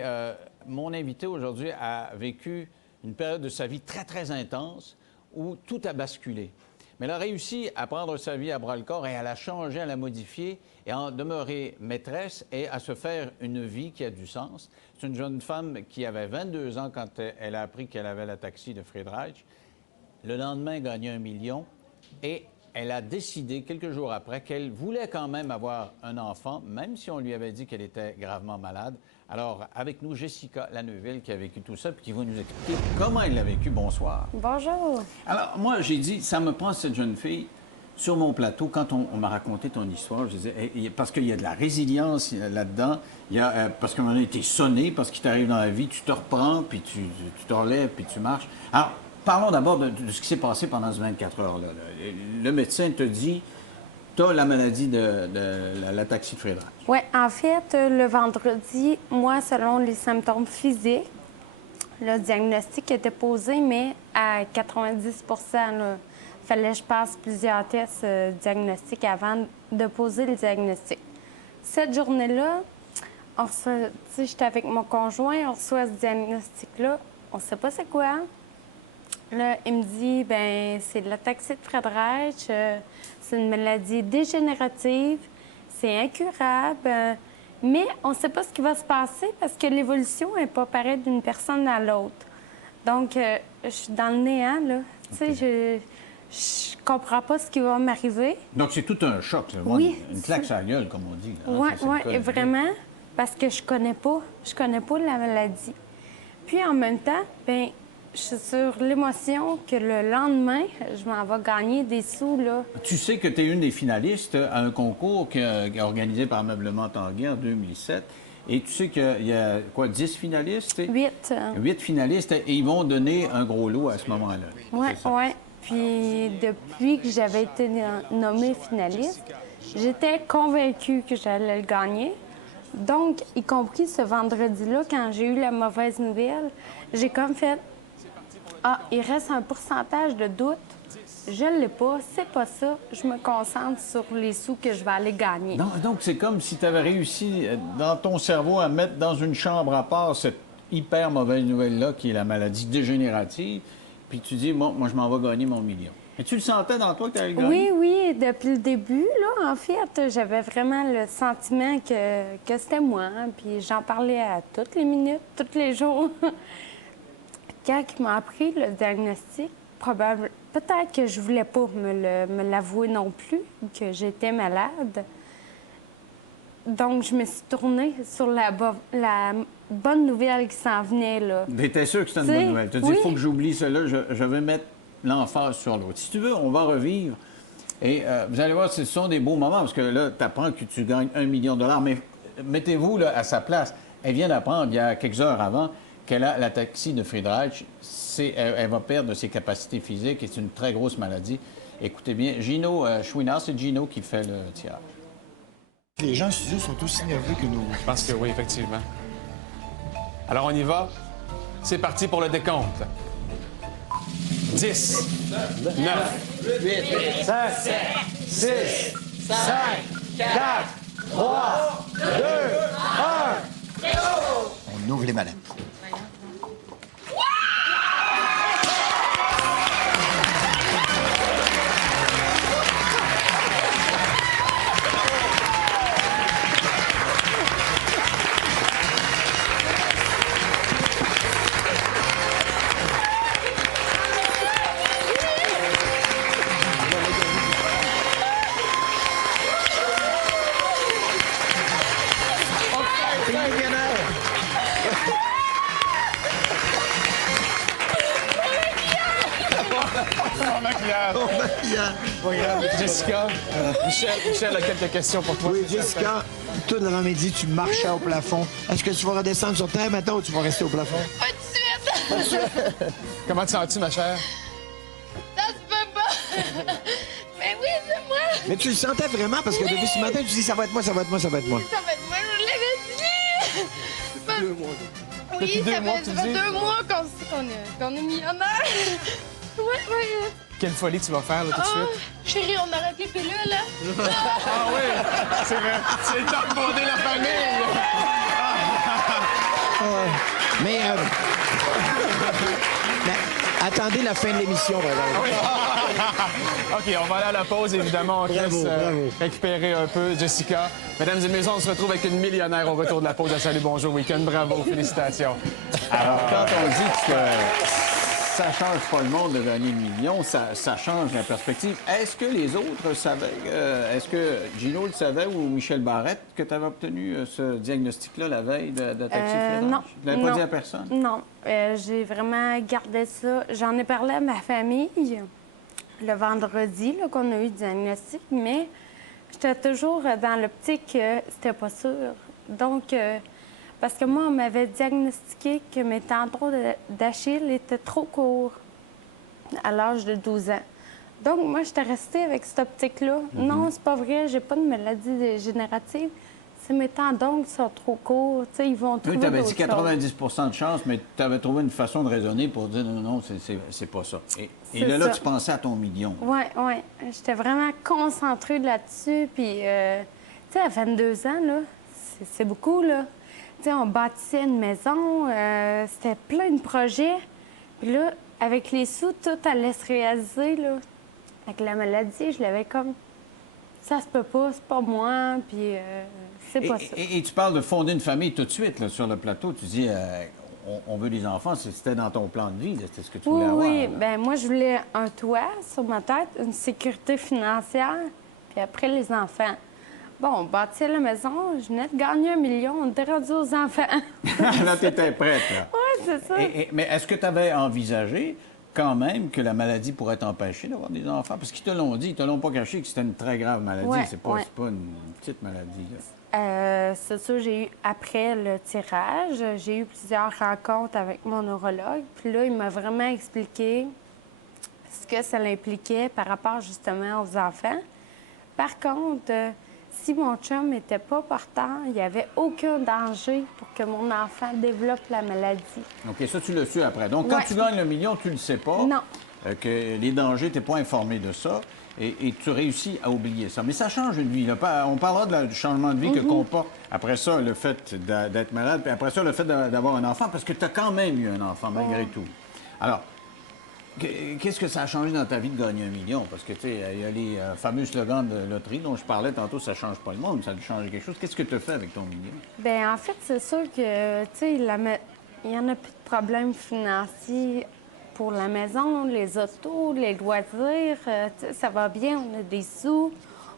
mon invité aujourd'hui a vécu une période de sa vie très, très intense où tout a basculé. Mais elle a réussi à prendre sa vie à bras-le-corps et à la changer, à la modifier et à en demeurer maîtresse et à se faire une vie qui a du sens. C'est une jeune femme qui avait 22 ans quand elle a appris qu'elle avait l'ataxie de Friedreich. Le lendemain, gagnait 1 million et elle a décidé, quelques jours après, qu'elle voulait quand même avoir un enfant, même si on lui avait dit qu'elle était gravement malade. Alors, avec nous, Jessica Laneuville, qui a vécu tout ça, puis qui va nous expliquer comment elle l'a vécu. Bonsoir. Bonjour. Alors, moi, j'ai dit, ça me prend cette jeune fille sur mon plateau. Quand on m'a raconté ton histoire, je disais, parce qu'il y a de la résilience là-dedans, parce qu'on a été sonné, parce qu'il t'arrive dans la vie, tu te reprends, puis tu te relèves, puis tu marches. Alors, parlons d'abord de ce qui s'est passé pendant ces 24 heures-là. Le médecin te dit, tu as la maladie de l'ataxie de Friedreich. Oui, en fait, le vendredi, moi, selon les symptômes physiques, le diagnostic était posé, mais à 90 il fallait que je passe plusieurs tests diagnostiques avant de poser le diagnostic. Cette journée-là, j'étais avec mon conjoint, on reçoit ce diagnostic-là, on ne sait pas c'est quoi. Là, il me dit, ben c'est de l'ataxie de Friedreich, c'est une maladie dégénérative, c'est incurable, mais on ne sait pas ce qui va se passer parce que l'évolution n'est pas pareille d'une personne à l'autre. Donc, je suis dans le néant, là. Tu sais, je comprends pas ce qui va m'arriver. Donc, c'est tout un choc, c'est vraiment une claque sur la gueule, comme on dit. Oui, vraiment, parce que je connais pas la maladie. Puis, en même temps, ben je suis sur l'émotion que le lendemain, je m'en vais gagner des sous, là. Tu sais que tu es une des finalistes à un concours qui est organisé par Ameublement Tanguay en 2007. Et tu sais qu'il y a, 10 finalistes? 8. 8 finalistes, et ils vont donner un gros lot à ce moment-là. Oui. Puis depuis que j'avais été nommée finaliste, j'étais convaincue que j'allais le gagner. Donc, y compris ce vendredi-là, quand j'ai eu la mauvaise nouvelle, j'ai comme fait... Ah, il reste un pourcentage de doute. Je ne l'ai pas, c'est pas ça. Je me concentre sur les sous que je vais aller gagner. Non, donc, c'est comme si tu avais réussi dans ton cerveau à mettre dans une chambre à part cette hyper mauvaise nouvelle-là, qui est la maladie dégénérative, puis tu dis, moi je m'en vais gagner mon million. Et tu le sentais dans toi que tu allais le gagner? Oui, depuis le début, là, en fait, j'avais vraiment le sentiment que c'était moi. Hein, puis j'en parlais à toutes les minutes, tous les jours. Quand il m'a appris le diagnostic, peut-être que je voulais pas me l'avouer non plus, que j'étais malade. Donc, je me suis tournée sur la bonne nouvelle qui s'en venait, là. T'étais sûr que c'était une bonne nouvelle. Tu as dit, il faut que j'oublie cela, je vais mettre l'emphase sur l'autre. Si tu veux, on va revivre. Et vous allez voir, ce sont des beaux moments, parce que là, tu apprends que tu gagnes 1 million de dollars, mais mettez-vous là, à sa place. Elle vient d'apprendre, il y a quelques heures avant, qu'elle a l'ataxie de Friedreich. Elle va perdre ses capacités physiques et c'est une très grosse maladie. Écoutez bien, Gino Chouinard, c'est Gino qui fait le tirage. Les gens en studio sont aussi nerveux que nous. Je pense que oui, effectivement. Alors, on y va. C'est parti pour le décompte. 10, 9, 8, 7, 6, 5, 4, 3, 2, 1. On ouvre les malades. Jessica, Michel a quelques questions pour toi. Oui, Jessica, toi, dans l'avant-midi, tu marchais au plafond. Est-ce que tu vas redescendre sur terre maintenant ou tu vas rester au plafond? Pas de suite! Comment te sens-tu, ma chère? Ça se peut pas! Mais oui, c'est moi! Mais tu le sentais vraiment parce que depuis ce matin, tu dis ça va être moi, ça va être moi, ça va être moi. Ça va être moi, je l'avais dit! Pas Oui, Depuis 2 mois, tu ça fait dis? 2 mois qu'on est millionnaire. Ouais. Quelle folie tu vas faire là, tout de Oh, suite? chérie, on arrête les pilules, là. Ah oui, c'est vrai. C'est le temps de fonder la famille. Mais, mais attendez la fin de l'émission, par exemple. OK, on va aller à la pause, évidemment. On te Bravo, laisse bravo. récupérer un peu, Jessica. Mesdames et messieurs, on se retrouve avec une millionnaire au retour de la pause à Salut Bonjour Week-end. Bravo, félicitations. Alors, quand on dit que ça change pas le monde de gagner le million, ça change la perspective. Est-ce que les autres savaient, est-ce que Gino le savait ou Michel Barrette que tu avais obtenu ce diagnostic-là la veille de ta petite fille? Non. Tu l'avais pas Non. dit à personne? Non, j'ai vraiment gardé ça. J'en ai parlé à ma famille le vendredi là, qu'on a eu le diagnostic, mais j'étais toujours dans l'optique que c'était pas sûr. Donc, parce que moi, on m'avait diagnostiqué que mes tendons d'Achille étaient trop courts à l'âge de 12 ans. Donc, moi, j'étais restée avec cette optique-là. Non, c'est pas vrai, j'ai pas de maladie dégénérative. C'est mes tendons qui sont trop courts. Tu sais, ils vont trouver Oui, tu avais dit d'autres choses. 90 de chance, mais tu avais trouvé une façon de raisonner pour dire non, c'est pas ça. Et C'est là, ça. tu pensais à ton million. Oui. J'étais vraiment concentrée là-dessus. Puis, tu sais, à 22 ans, là, c'est beaucoup, là. Tu sais, on bâtissait une maison, c'était plein de projets. Puis là, avec les sous, tout allait se réaliser, là. Avec la maladie, je l'avais comme... Ça se peut pas, c'est pas moi, puis c'est pas ça. Et tu parles de fonder une famille tout de suite, là, sur le plateau. Tu dis, on veut des enfants. C'était dans ton plan de vie, là, c'était ce que tu voulais avoir. Oui, là. bien, moi, je voulais un toit sur ma tête, une sécurité financière, puis après, les enfants. Bon, on bâtit la maison, je venais de gagner 1 million, on était rendu aux enfants. Là, tu étais prête. Là. Oui, c'est ça. Mais est-ce que tu avais envisagé quand même que la maladie pourrait t'empêcher d'avoir des enfants? Parce qu'ils te l'ont dit, ils te l'ont pas caché que c'était une très grave maladie. Ouais, C'est pas, ouais. c'est pas une petite maladie. Là. C'est sûr, j'ai eu, après le tirage, j'ai eu plusieurs rencontres avec mon neurologue. Puis là, il m'a vraiment expliqué ce que ça impliquait par rapport justement aux enfants. Par contre, si mon chum n'était pas portant, il n'y avait aucun danger pour que mon enfant développe la maladie. OK, ça, tu l'as su après. Donc, quand Ouais. tu gagnes le million, tu le sais pas. Non. Que les dangers, tu n'es pas informé de ça. Et tu réussis à oublier ça. Mais ça change une vie. Là. On parlera du changement de vie que comporte, après ça, le fait d'être malade, puis après ça, le fait d'avoir un enfant, parce que tu as quand même eu un enfant, malgré tout. Alors, qu'est-ce que ça a changé dans ta vie de gagner 1 million? Parce que, tu sais, il y a les fameux slogans de loterie dont je parlais tantôt, ça change pas le monde, ça a dû changer quelque chose. Qu'est-ce que tu as fait avec ton million? Bien, en fait, c'est sûr que, tu sais, il n'y en a plus de problèmes financiers pour la maison, les autos, les loisirs. Tu sais, ça va bien, on a des sous.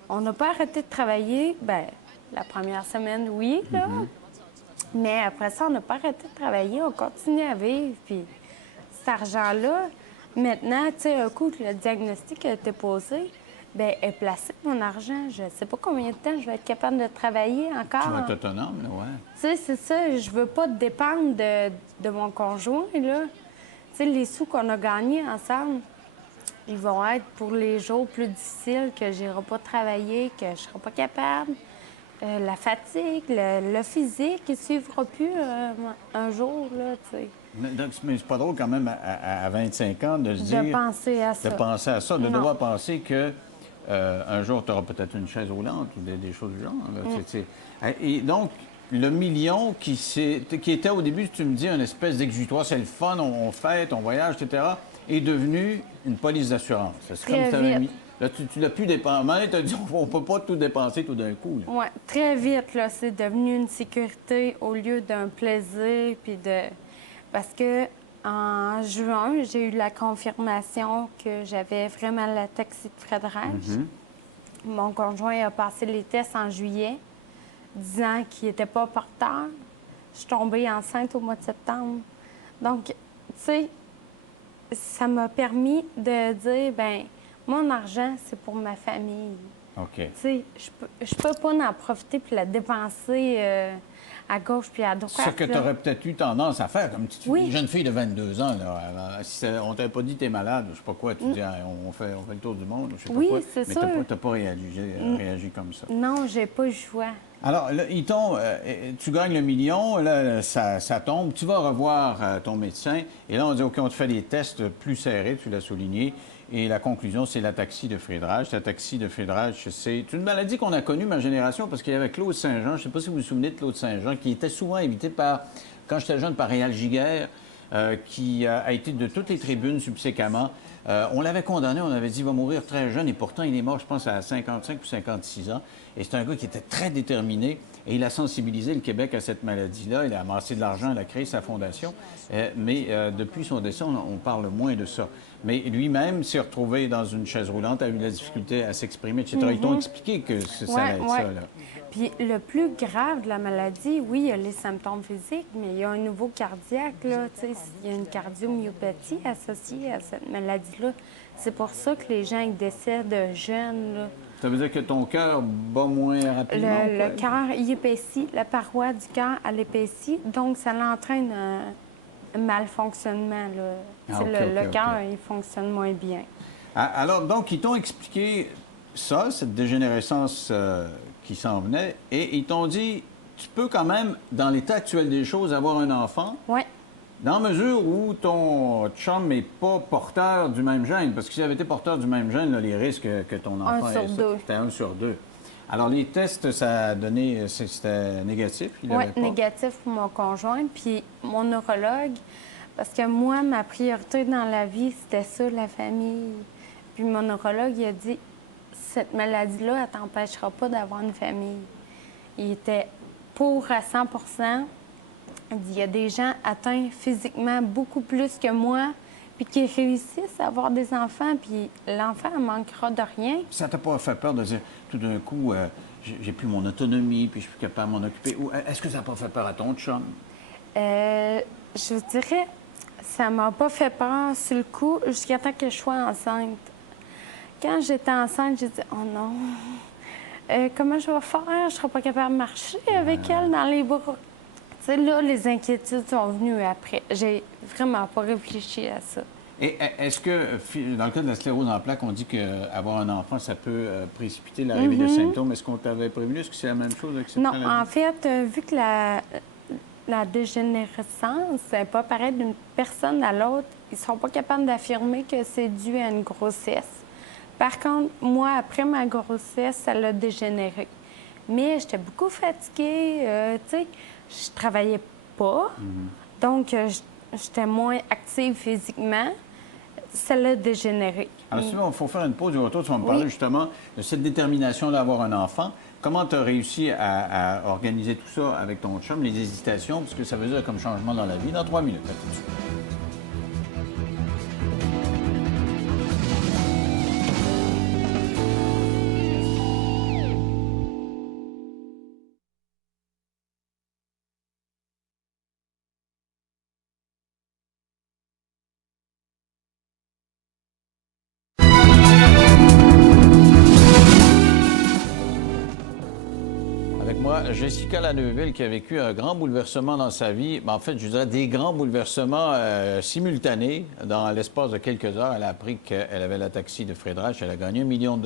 On n'a pas arrêté de travailler. Bien, la première semaine, oui, là. Mais après ça, on n'a pas arrêté de travailler. On continue à vivre. Puis cet argent-là, maintenant, tu sais, un coup que le diagnostic a été posé, bien, est placé mon argent. Je ne sais pas combien de temps je vais être capable de travailler encore. Tu vas être autonome, là, ouais. Tu sais, c'est ça. Je veux pas dépendre de mon conjoint, là. Tu sais, les sous qu'on a gagnés ensemble, ils vont être pour les jours plus difficiles, que j'irai pas travailler, que je serai pas capable. La fatigue, le physique, il ne suivra plus un jour, là, tu sais. Mais c'est pas drôle quand même à 25 ans de se dire... De penser à ça. De penser à ça, de Non. devoir penser que un jour, tu auras peut-être une chaise roulante ou des choses du genre. Là, tu sais. Et donc, le million qui était au début, tu me dis, une espèce d'exutoire, c'est le fun, on fête, on voyage, etc., est devenu une police d'assurance. C'est comme Très si t'avais vite. Là, tu l'as pu dépenser. À un moment donné, tu as dit, on peut pas tout dépenser tout d'un coup. là. Oui, très vite, là, c'est devenu une sécurité au lieu d'un plaisir, puis de... Parce que en juin, j'ai eu la confirmation que j'avais vraiment la toxicofrédrage. Mon conjoint a passé les tests en juillet, disant qu'il n'était pas porteur. Je suis tombée enceinte au mois de septembre. Donc, tu sais, ça m'a permis de dire, ben mon argent, c'est pour ma famille. OK. Tu sais, je peux pas en profiter puis la dépenser à gauche puis à droite. Ce que tu là. aurais peut-être eu tendance à faire, comme Oui. une jeune fille de 22 ans, là, si on t'avait pas dit t'es malade, je sais pas quoi, tu dis ah, on fait le tour du monde, je sais Oui, pas quoi, c'est mais sûr. t'as pas réagi comme ça. Non, j'ai pas eu le choix. Alors, là, tu gagnes le million, là, ça tombe, tu vas revoir ton médecin, et là, on dit, OK, on te fait des tests plus serrés, tu l'as souligné, et la conclusion, c'est l'ataxie de Friedreich. L'ataxie de Friedreich, c'est une maladie qu'on a connue, ma génération, parce qu'il y avait Claude Saint-Jean, je ne sais pas si vous vous souvenez de Claude Saint-Jean, qui était souvent invité par, quand j'étais jeune, par Réal Giguère, qui a été de toutes les tribunes subséquemment. On l'avait condamné, on avait dit qu'il va mourir très jeune, et pourtant, il est mort, je pense, à 55 ou 56 ans. Et c'est un gars qui était très déterminé, et il a sensibilisé le Québec à cette maladie-là. Il a amassé de l'argent, il a créé sa fondation. Mais depuis son décès, on parle moins de ça. Mais lui-même s'est retrouvé dans une chaise roulante, a eu de la difficulté à s'exprimer, etc. Ils t'ont expliqué que ça allait être ça, là. Puis le plus grave de la maladie, oui, il y a les symptômes physiques, mais il y a un niveau cardiaque, là, tu sais, il y a une cardiomyopathie associée à cette maladie-là. C'est pour ça que les gens ils décèdent jeunes, là. Ça veut dire que ton cœur bat moins rapidement? Le cœur, il épaissit, la paroi du cœur, elle épaissit, donc ça l'entraîne un malfonctionnement, là. Le cœur, il fonctionne moins bien. Alors, donc, ils t'ont expliqué ça, cette dégénérescence qui s'en venait, et ils t'ont dit, tu peux quand même, dans l'état actuel des choses, avoir un enfant. Oui. Dans la mesure où ton chum n'est pas porteur du même gène, parce que s'il avait été porteur du même gène, là, les risques que ton enfant ait ça, c'était 1 sur 2. Alors, les tests, ça a donné, c'était négatif? Oui, négatif pour mon conjoint, puis mon neurologue, parce que moi, ma priorité dans la vie, c'était ça, la famille. Puis mon neurologue, il a dit, cette maladie-là, elle ne t'empêchera pas d'avoir une famille. Il était pour à 100 %. Il dit, il y a des gens atteints physiquement beaucoup plus que moi, puis qui réussissent à avoir des enfants, puis l'enfant ne manquera de rien. Ça t'a pas fait peur de dire, tout d'un coup, j'ai plus mon autonomie, puis je suis plus capable de m'en occuper? Ou est-ce que ça n'a pas fait peur à ton chum? Je vous dirais, ça m'a pas fait peur sur le coup jusqu'à temps que je sois enceinte. Quand j'étais enceinte, j'ai dit, oh non, comment je vais faire? Je ne serai pas capable de marcher avec elle dans les bras. Tu sais, là, les inquiétudes sont venues après. J'ai vraiment pas réfléchi à ça. Et est-ce que, dans le cas de la sclérose en plaques, on dit qu'avoir un enfant, ça peut précipiter l'arrivée de symptômes. Est-ce qu'on t'avait prévenu? Est-ce que c'est la même chose avec cette maladie? Non, en fait, vu que la dégénérescence n'est pas pareille d'une personne à l'autre, ils ne sont pas capables d'affirmer que c'est dû à une grossesse. Par contre, moi, après ma grossesse, ça l'a dégénéré. Mais j'étais beaucoup fatiguée, tu sais, je travaillais pas, donc j'étais moins active physiquement. Ça l'a dégénéré. Alors, sinon, il faut faire une pause du retour. Tu vas me parler justement de cette détermination d'avoir un enfant. Comment tu as réussi à organiser tout ça avec ton chum, les hésitations, parce que ça veut dire comme changement dans la vie, dans 3 minutes. À tout de suite. Jessica Laneuville qui a vécu un grand bouleversement dans sa vie. En fait, je dirais des grands bouleversements simultanés. Dans l'espace de quelques heures, elle a appris qu'elle avait l'ataxie de Friedreich. Elle a gagné $1 million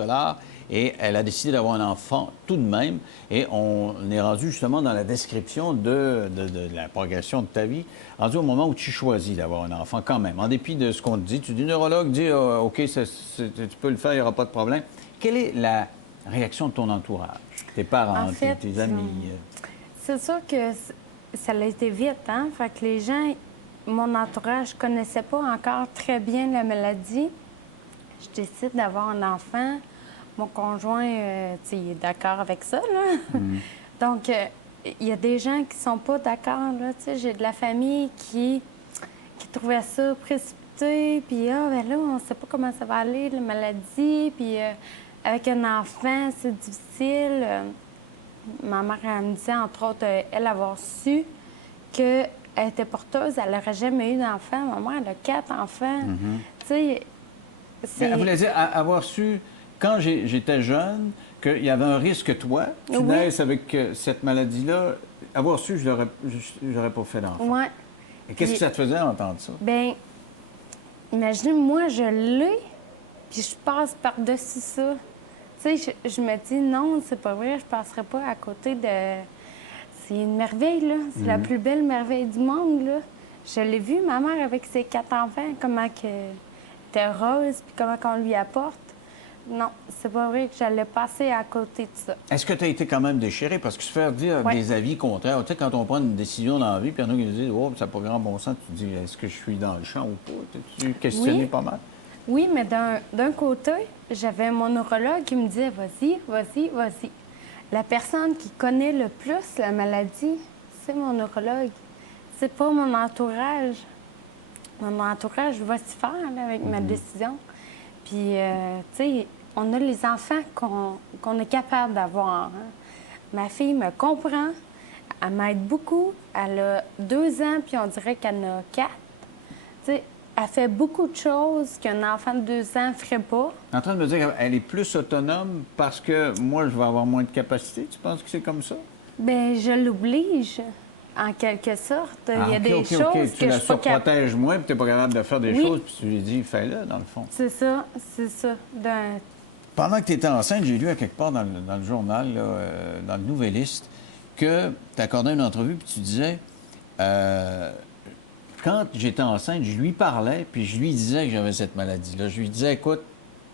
et elle a décidé d'avoir un enfant tout de même. Et on est rendu justement dans la description de la progression de ta vie, rendu au moment où tu choisis d'avoir un enfant quand même. En dépit de ce qu'on te dit, tu dis, neurologue dit, OK, tu peux le faire, il n'y aura pas de problème. Quelle est la réaction de ton entourage? Tes parents, tes amis? C'est sûr que ça a été vite, hein? Fait que les gens, mon entourage, ne connaissait pas encore très bien la maladie. Je décide d'avoir un enfant. Mon conjoint, il est d'accord avec ça, là. Donc, il y a des gens qui sont pas d'accord, là. J'ai de la famille qui trouvait ça précipité, puis ben là, on sait pas comment ça va aller, la maladie, puis avec un enfant, c'est difficile. Ma mère, elle me disait, entre autres, elle avoir su qu'elle était porteuse, elle n'aurait jamais eu d'enfant. Ma mère, elle a 4 enfants. Tu sais, c'est... Elle voulait dire avoir su, quand j'étais jeune, qu'il y avait un risque, toi, tu naisses avec cette maladie-là. Avoir su, je n'aurais pas fait d'enfant. Oui. Et qu'est-ce que ça te faisait d'entendre ça? Bien, imaginez, moi, je l'ai, puis je passe par-dessus ça. Tu tu sais, je me dis, non, c'est pas vrai, je passerai pas à côté de... C'est une merveille, là. C'est la plus belle merveille du monde, là. Je l'ai vu, ma mère, avec ses 4 enfants, comment que était heureuse, puis comment qu'on lui apporte. Non, c'est pas vrai que j'allais passer à côté de ça. Est-ce que tu as été quand même déchiré? Parce que se faire dire des avis contraires, tu sais, quand on prend une décision dans la vie, puis il y en a qui nous disent, oh, ça n'a pas grand bon sens, tu te dis, est-ce que je suis dans le champ ou pas? T'es-tu questionné pas mal? Oui, mais d'un côté, j'avais mon neurologue qui me disait, vas-y, vas-y, vas-y. La personne qui connaît le plus la maladie, c'est mon neurologue. C'est pas mon entourage. Mon entourage va s'y faire là, avec ma décision. Puis, tu sais, on a les enfants qu'on est capable d'avoir. Hein. Ma fille me comprend, elle m'aide beaucoup. Elle a 2 ans, puis on dirait qu'elle en a 4. Tu sais, elle fait beaucoup de choses qu'un enfant de 2 ans ne ferait pas. Tu es en train de me dire qu'elle est plus autonome parce que moi, je vais avoir moins de capacité. Tu penses que c'est comme ça? Bien, je l'oblige, en quelque sorte. Il y a des choses que tu la je suis pas capable. surprotèges moins, puis tu n'es pas capable de faire des choses, puis tu lui dis, fais-le, dans le fond. C'est ça, c'est ça. Pendant que tu étais enceinte, j'ai lu à quelque part dans le journal, là, dans le Nouvelliste, que tu accordais une entrevue, puis tu disais, quand j'étais enceinte, je lui parlais, puis je lui disais que j'avais cette maladie-là. Je lui disais, écoute,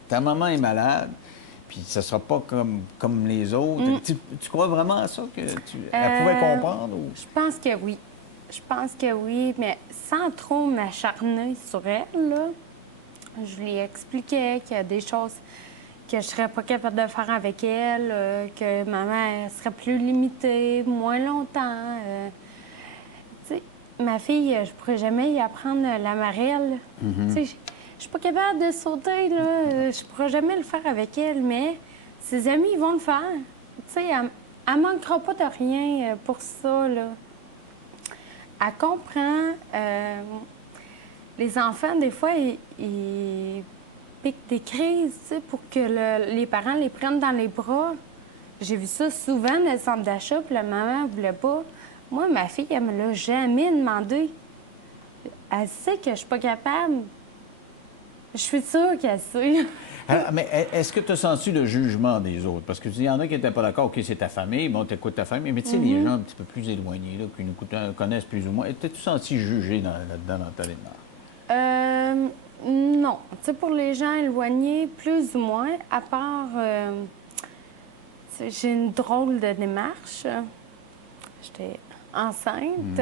ta maman est malade, puis ça sera pas comme les autres. Tu crois vraiment à ça, que elle pouvait comprendre? Ou... Je pense que oui. Je pense que oui, mais sans trop m'acharner sur elle, là, je lui expliquais qu'il y a des choses que je serais pas capable de faire avec elle, que ma mère serait plus limitée, moins longtemps. Tu sais, ma fille, je pourrais jamais y apprendre la marelle. Tu sais, je suis pas capable de sauter, là. Je pourrais jamais le faire avec elle, mais ses amis, ils vont le faire. Tu sais, elle manquera pas de rien pour ça, là. Elle comprend. Les enfants, des fois, ils piquent des crises, tu sais, pour que les parents les prennent dans les bras. J'ai vu ça souvent dans le centre d'achat, puis la maman ne voulait pas. Moi, ma fille, elle me l'a jamais demandé. Elle sait que je suis pas capable. Je suis sûre qu'elle sait. Alors, mais est-ce que tu as senti le jugement des autres? Parce qu'il y en a qui n'étaient pas d'accord. OK, c'est ta famille, bon, tu écoutes ta famille, mais tu sais, les gens un petit peu plus éloignés, là, qui nous connaissent plus ou moins, t'es-tu senti jugé là-dedans dans ta démarche? Non. Tu sais, pour les gens éloignés, plus ou moins, à part... j'ai une drôle de démarche. J'étais enceinte.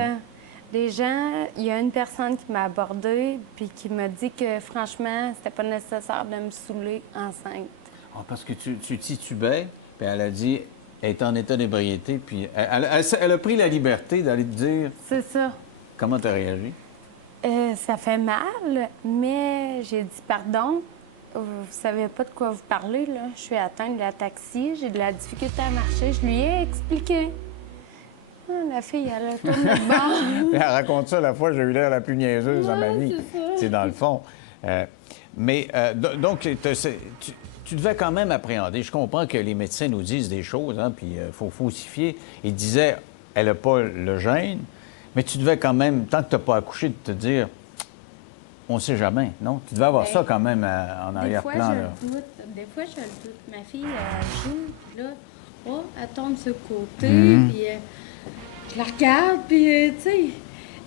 Les gens, il y a une personne qui m'a abordée puis qui m'a dit que, franchement, c'était pas nécessaire de me saouler enceinte. Ah, parce que tu titubais, puis elle a dit, elle est en état d'ébriété, puis elle a pris la liberté d'aller te dire... C'est ça. Comment tu as réagi? Ça fait mal, mais j'ai dit pardon. Vous savez pas de quoi vous parlez, là. Je suis atteinte de l'ataxie, j'ai de la difficulté à marcher. Je lui ai expliqué. Ah, la fille, elle a tourné de bord. Elle raconte ça la fois, j'ai eu l'air la plus niaiseuse dans ma vie. C'est dans le fond. Donc, tu devais quand même appréhender. Je comprends que les médecins nous disent des choses, hein, puis il faut falsifier. Ils disaient, elle n'a pas le gène, mais tu devais quand même, tant que tu n'as pas accouché, de te dire, on ne sait jamais, non? Tu devais avoir ça quand même en arrière-plan. Des fois, je le doute. Ma fille, elle joue, puis là, oh, elle tombe sur le côté, puis je la regarde, puis, tu sais,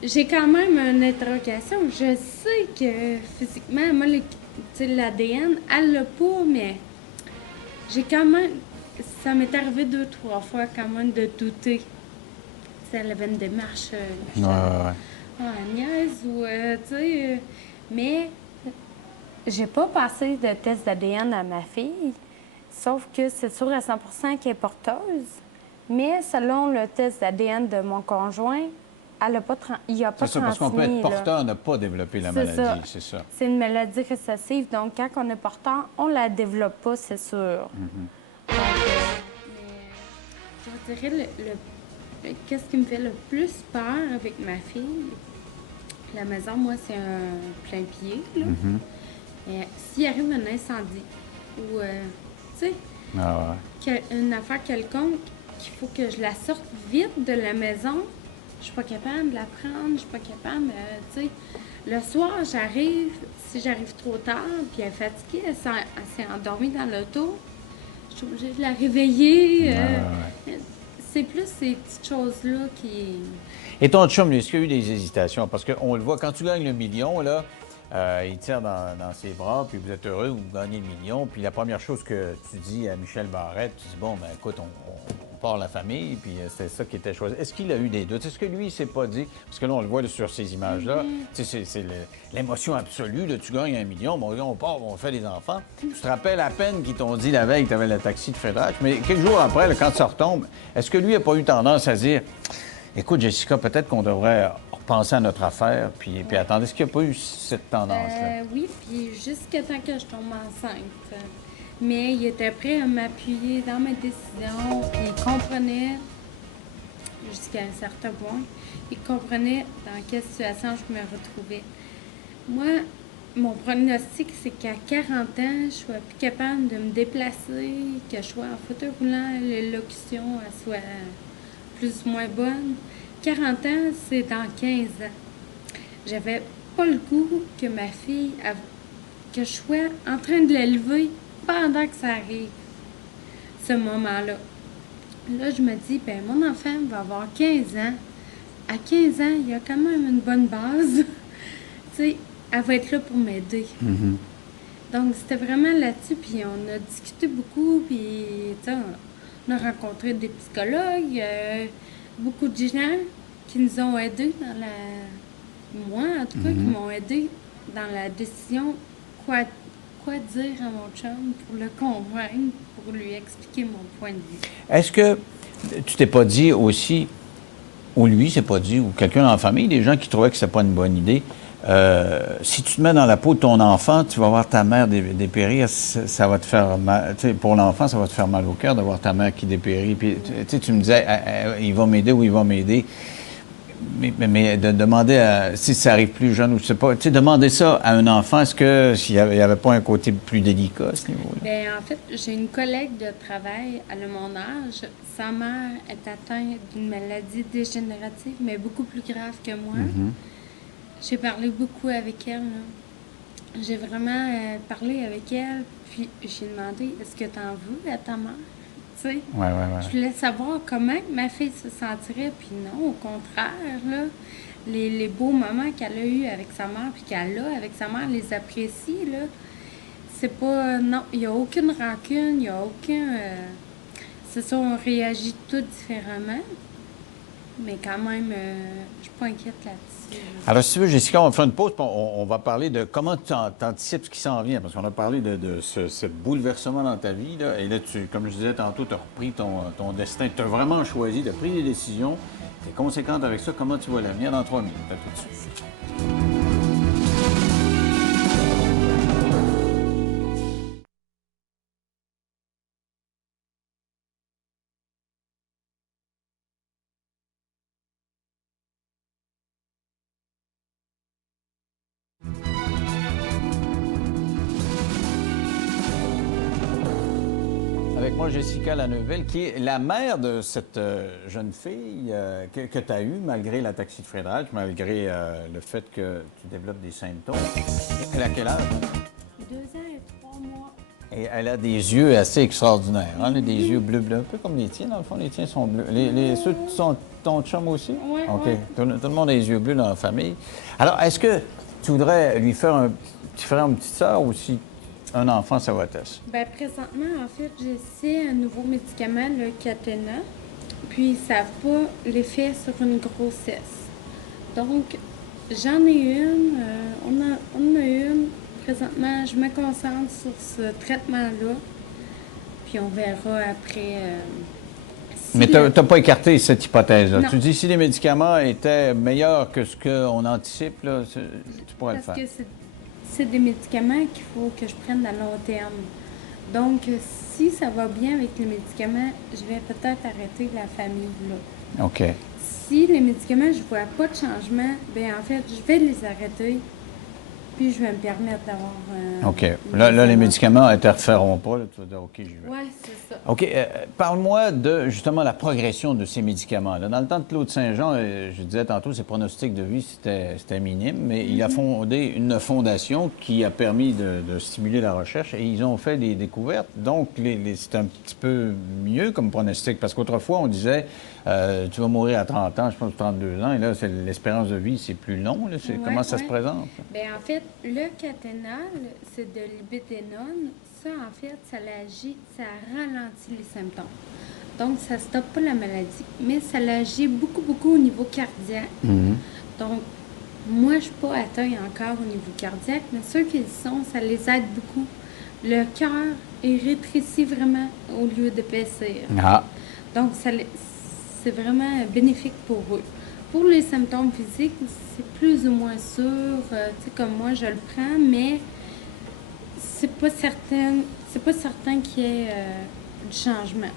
j'ai quand même une interrogation. Je sais que physiquement, moi, l'ADN, elle l'a pas, mais j'ai quand même... Ça m'est arrivé 2-3 fois quand même de douter. Tu sais, elle avait une démarche... niaise ou, tu sais... mais j'ai pas passé de test d'ADN à ma fille, sauf que c'est sûr à 100% qu'elle est porteuse. Mais selon le test d'ADN de mon conjoint, elle a pas il n'a pas transmis. C'est ça, parce qu'on peut être porteur, n'a pas développé la maladie, c'est ça. C'est une maladie récessive, donc quand on est porteur, on la développe pas, c'est sûr. Donc, je dirais, qu'est-ce qui me fait le plus peur avec ma fille? La maison, moi, c'est un plein pied, là. S'il arrive un incendie ou, tu sais, une affaire quelconque, qu'il faut que je la sorte vite de la maison, je suis pas capable de la prendre, je suis pas capable, tu sais. Le soir, j'arrive, si j'arrive trop tard, puis elle est fatiguée, elle s'est endormie dans l'auto, Je suis obligée de la réveiller. C'est plus ces petites choses-là qui... Et ton chum, lui, est-ce qu'il y a eu des hésitations? Parce qu'on le voit, quand tu gagnes le million, là, il tire dans ses bras, puis vous êtes heureux, vous gagnez le million. Puis la première chose que tu dis à Michel Barrette, tu dis, bon, ben écoute, on part la famille, puis c'était ça qui était choisi. Est-ce qu'il a eu des doutes? Est-ce que lui, il s'est pas dit, parce que là, on le voit là, sur ces images-là, tu sais, c'est l'émotion absolue, là, tu gagnes 1 million, bon, on part, on fait des enfants. Tu te rappelles à peine qu'ils t'ont dit la veille que tu avais le taxi de Fred Hatch, mais quelques jours après, là, quand ça retombe, est-ce que lui n'a pas eu tendance à dire, écoute, Jessica, peut-être qu'on devrait repenser à notre affaire, puis attendre. Est-ce qu'il n'y a pas eu cette tendance-là? Oui, puis jusqu'à temps que je tombe enceinte. Mais il était prêt à m'appuyer dans mes décisions, puis il comprenait, jusqu'à un certain point, il comprenait dans quelle situation je me retrouvais. Moi, mon pronostic, c'est qu'à 40 ans, je sois plus capable de me déplacer, que je sois en fauteuil roulant, l'élocution soit plus ou moins bonne. 40 ans, c'est dans 15 ans. J'avais pas le goût que ma fille, que je sois en train de l'élever pendant que ça arrive, ce moment-là. Là, je me dis, ben mon enfant va avoir 15 ans. À 15 ans, il y a quand même une bonne base. Tu sais, elle va être là pour m'aider. Donc, c'était vraiment là-dessus, puis on a discuté beaucoup, puis tu sais, on a rencontré des psychologues, beaucoup de gens qui nous ont aidés dans moi, en tout cas, qui m'ont aidé dans la décision quoi dire à mon chum pour le convaincre, pour lui expliquer mon point de vue. Est-ce que tu t'es pas dit aussi, ou lui s'est pas dit, ou quelqu'un dans la famille, des gens qui trouvaient que c'était pas une bonne idée, si tu te mets dans la peau de ton enfant, tu vas voir ta mère dépérir, ça va te faire mal. Tu sais, pour l'enfant, ça va te faire mal au cœur de voir ta mère qui dépérit. Puis, tu me disais, il va m'aider ou il va m'aider. Mais de demander si ça arrive plus jeune ou je sais pas, tu sais, demander ça à un enfant, est-ce qu'il n'y avait pas un côté plus délicat à ce niveau-là? Bien, en fait, j'ai une collègue de travail, elle a mon âge. Sa mère est atteinte d'une maladie dégénérative, mais beaucoup plus grave que moi. J'ai parlé beaucoup avec elle, là. J'ai vraiment parlé avec elle, puis j'ai demandé, est-ce que tu en veux à ta mère? Tu sais, je voulais savoir comment ma fille se sentirait, puis non, au contraire, là, les beaux moments qu'elle a eus avec sa mère, puis qu'elle a avec sa mère, les apprécie, là. C'est pas... Non, il n'y a aucune rancune, il n'y a aucun... c'est ça, on réagit tous différemment, mais quand même, je suis pas inquiète là-dessus. Alors, si tu veux, Jessica, on va faire une pause, puis on va parler de comment tu anticipes ce qui s'en vient, parce qu'on a parlé de ce bouleversement dans ta vie, là, et là, comme je disais tantôt, tu as repris ton destin, tu as vraiment choisi, tu as pris des décisions, tu es conséquente avec ça, comment tu vois l'avenir dans 3 minutes, à tout de suite. Avec moi, Jessica Laneuville, qui est la mère de cette jeune fille que tu as eue, malgré la taxi de Fred Hatch, malgré le fait que tu développes des symptômes. Elle a quel âge? 2 ans et 3 mois. Et elle a des yeux assez extraordinaires, hein? Des yeux bleus, un peu comme les tiens, dans le fond, les tiens sont bleus. Ceux sont ton chum aussi? Oui, OK. oui. Tout le monde a les yeux bleus dans la famille. Alors, est-ce que tu voudrais lui faire tu ferais une petite sœur ou si un enfant, ça va être ça? Bien, présentement, en fait, j'essaie un nouveau médicament, le Catena, puis ils ne savent pas l'effet sur une grossesse. Donc, j'en ai une, on en a une. Présentement, je me concentre sur ce traitement-là, puis on verra après. Mais tu n'as pas écarté cette hypothèse-là. Non. Tu dis si les médicaments étaient meilleurs que ce qu'on anticipe, là, tu pourrais Parce le que faire. c'est des médicaments qu'il faut que je prenne à long terme. Donc, si ça va bien avec les médicaments, je vais peut-être arrêter la famille là. OK. Si les médicaments, je vois pas de changement, bien en fait, je vais les arrêter. puis je vais me permettre d'avoir... OK. Là, les médicaments ne t'interféreront pas. Là, tu vas dire, OK, j'y vais. Oui, c'est ça. OK. Parle-moi de, justement, la progression de ces médicaments-là. Dans le temps de Claude Saint-Jean, je disais tantôt, ses pronostics de vie, c'était minime, mais il a fondé une fondation qui a permis de stimuler la recherche et ils ont fait des découvertes. Donc, c'est un petit peu mieux comme pronostic parce qu'autrefois, on disait, tu vas mourir à 30 ans, je pense 32 ans, et là, l'espérance de vie, c'est plus long. Là. Comment ça se présente? Bien, en fait, le cathénal, c'est de l'ibédénone. Ça, en fait, ça l'agit, ça ralentit les symptômes. Donc, ça ne stoppe pas la maladie, mais ça l'agit beaucoup, beaucoup au niveau cardiaque. Donc, moi, je ne suis pas atteinte encore au niveau cardiaque, mais ceux qui le sont, ça les aide beaucoup. Le cœur est rétréci vraiment au lieu d'épaissir. Ah. Donc, c'est vraiment bénéfique pour eux. Pour les symptômes physiques, c'est plus ou moins sûr. Tu sais, comme moi, je le prends, mais c'est pas certain qu'il y ait du changement.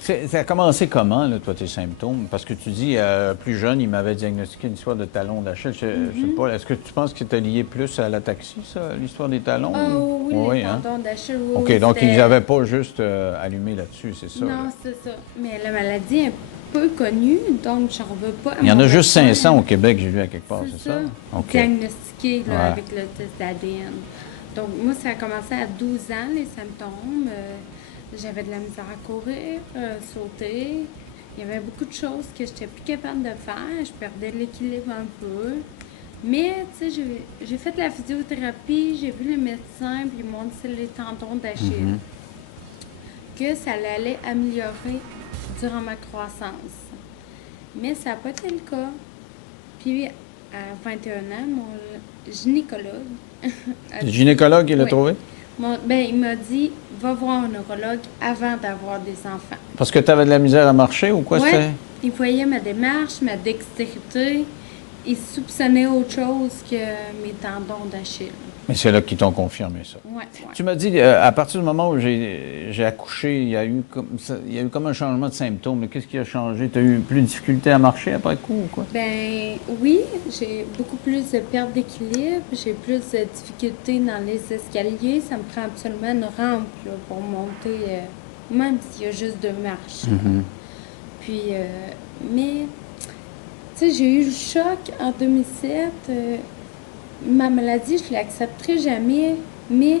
Ça a commencé comment, là, toi, tes symptômes? Parce que tu dis, plus jeune, il m'avait diagnostiqué une histoire de talon d'Achille. Je sais pas, est-ce que tu penses que c'était lié plus à l'ataxie, ça, l'histoire des talons? Oui, les tendons d'Achille. OK, donc ils n'avaient pas juste allumé là-dessus, c'est ça? Non, c'est ça. Mais la maladie est peu connue, donc j'en veux pas. Il y en a juste 500 au Québec, j'ai vu à quelque part, c'est ça? OK. Diagnostiqué là, avec le test d'ADN. Donc, moi, ça a commencé à 12 ans, les symptômes. J'avais de la misère à courir, sauter. Il y avait beaucoup de choses que je n'étais plus capable de faire. Je perdais l'équilibre un peu. Mais, tu sais, j'ai fait de la physiothérapie, j'ai vu le médecin, puis ils m'ont dit que c'est les tendons d'Achille. Que ça allait améliorer durant ma croissance. Mais ça n'a pas été le cas. Puis, à 21 ans, mon gynécologue... Le gynécologue, il l'a trouvé? Il m'a dit, va voir un neurologue avant d'avoir des enfants. Parce que tu avais de la misère à marcher ou quoi? Oui, il voyait ma démarche, ma dextérité. Il soupçonnait autre chose que mes tendons d'Achille. Mais c'est là qu'ils t'ont confirmé ça. Oui. Tu m'as dit, à partir du moment où j'ai accouché, il y a eu comme un changement de symptômes. Qu'est-ce qui a changé? Tu as eu plus de difficulté à marcher après coup ou quoi? Ben oui, j'ai beaucoup plus de perte d'équilibre, j'ai plus de difficultés dans les escaliers. Ça me prend absolument une rampe là, pour monter, même s'il y a juste 2 marches. Puis, mais, tu sais, j'ai eu le choc en 2007. Ma maladie, je ne l'accepterai jamais, mais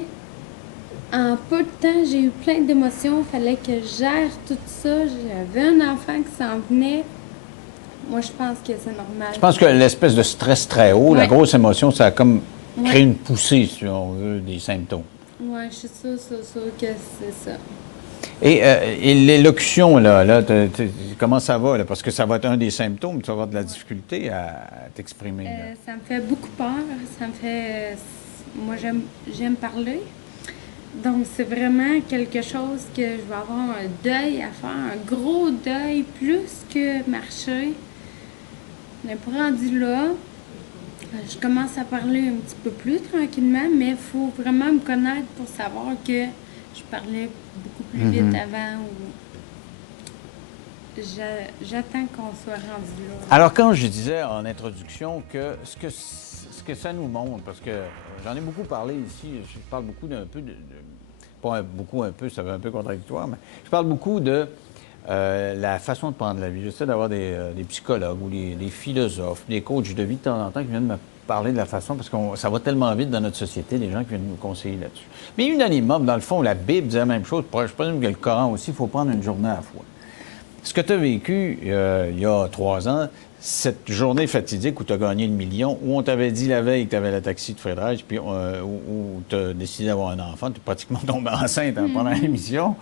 en peu de temps, j'ai eu plein d'émotions. Il fallait que je gère tout ça. J'avais un enfant qui s'en venait. Moi, je pense que c'est normal. Je pense que l'espèce de stress très haut, la grosse émotion, ça a comme créé une poussée, si on veut, des symptômes. Oui, je suis sûre que c'est ça. Et l'élocution, là comment ça va? Là? Parce que ça va être un des symptômes, tu vas avoir de la difficulté à t'exprimer. Ça me fait beaucoup peur. Ça me fait... Moi, j'aime parler. Donc, c'est vraiment quelque chose que je vais avoir un deuil à faire, un gros deuil, plus que marcher. On n'est pas rendu là. Je commence à parler un petit peu plus tranquillement, mais il faut vraiment me connaître pour savoir que je parlais beaucoup plus vite avant. J'attends qu'on soit rendu là. Alors, quand je disais en introduction que ce que ça nous montre, parce que j'en ai beaucoup parlé ici, je parle beaucoup d'un peu pas beaucoup, un peu, ça va un peu contradictoire, mais je parle beaucoup de la façon de prendre la vie. J'essaie d'avoir des psychologues ou des philosophes, des coachs de vie de temps en temps qui viennent me parler de la façon, parce que ça va tellement vite dans notre société, des gens qui viennent nous conseiller là-dessus. Mais unanimement, dans le fond, la Bible dit la même chose. Je présume que le Coran aussi, il faut prendre une journée à la fois. Ce que tu as vécu il y a 3 ans, cette journée fatidique où tu as gagné le million, où on t'avait dit la veille que tu avais l'ataxie de Fred Reich, puis où tu as décidé d'avoir un enfant, tu es pratiquement tombé enceinte pendant l'émission,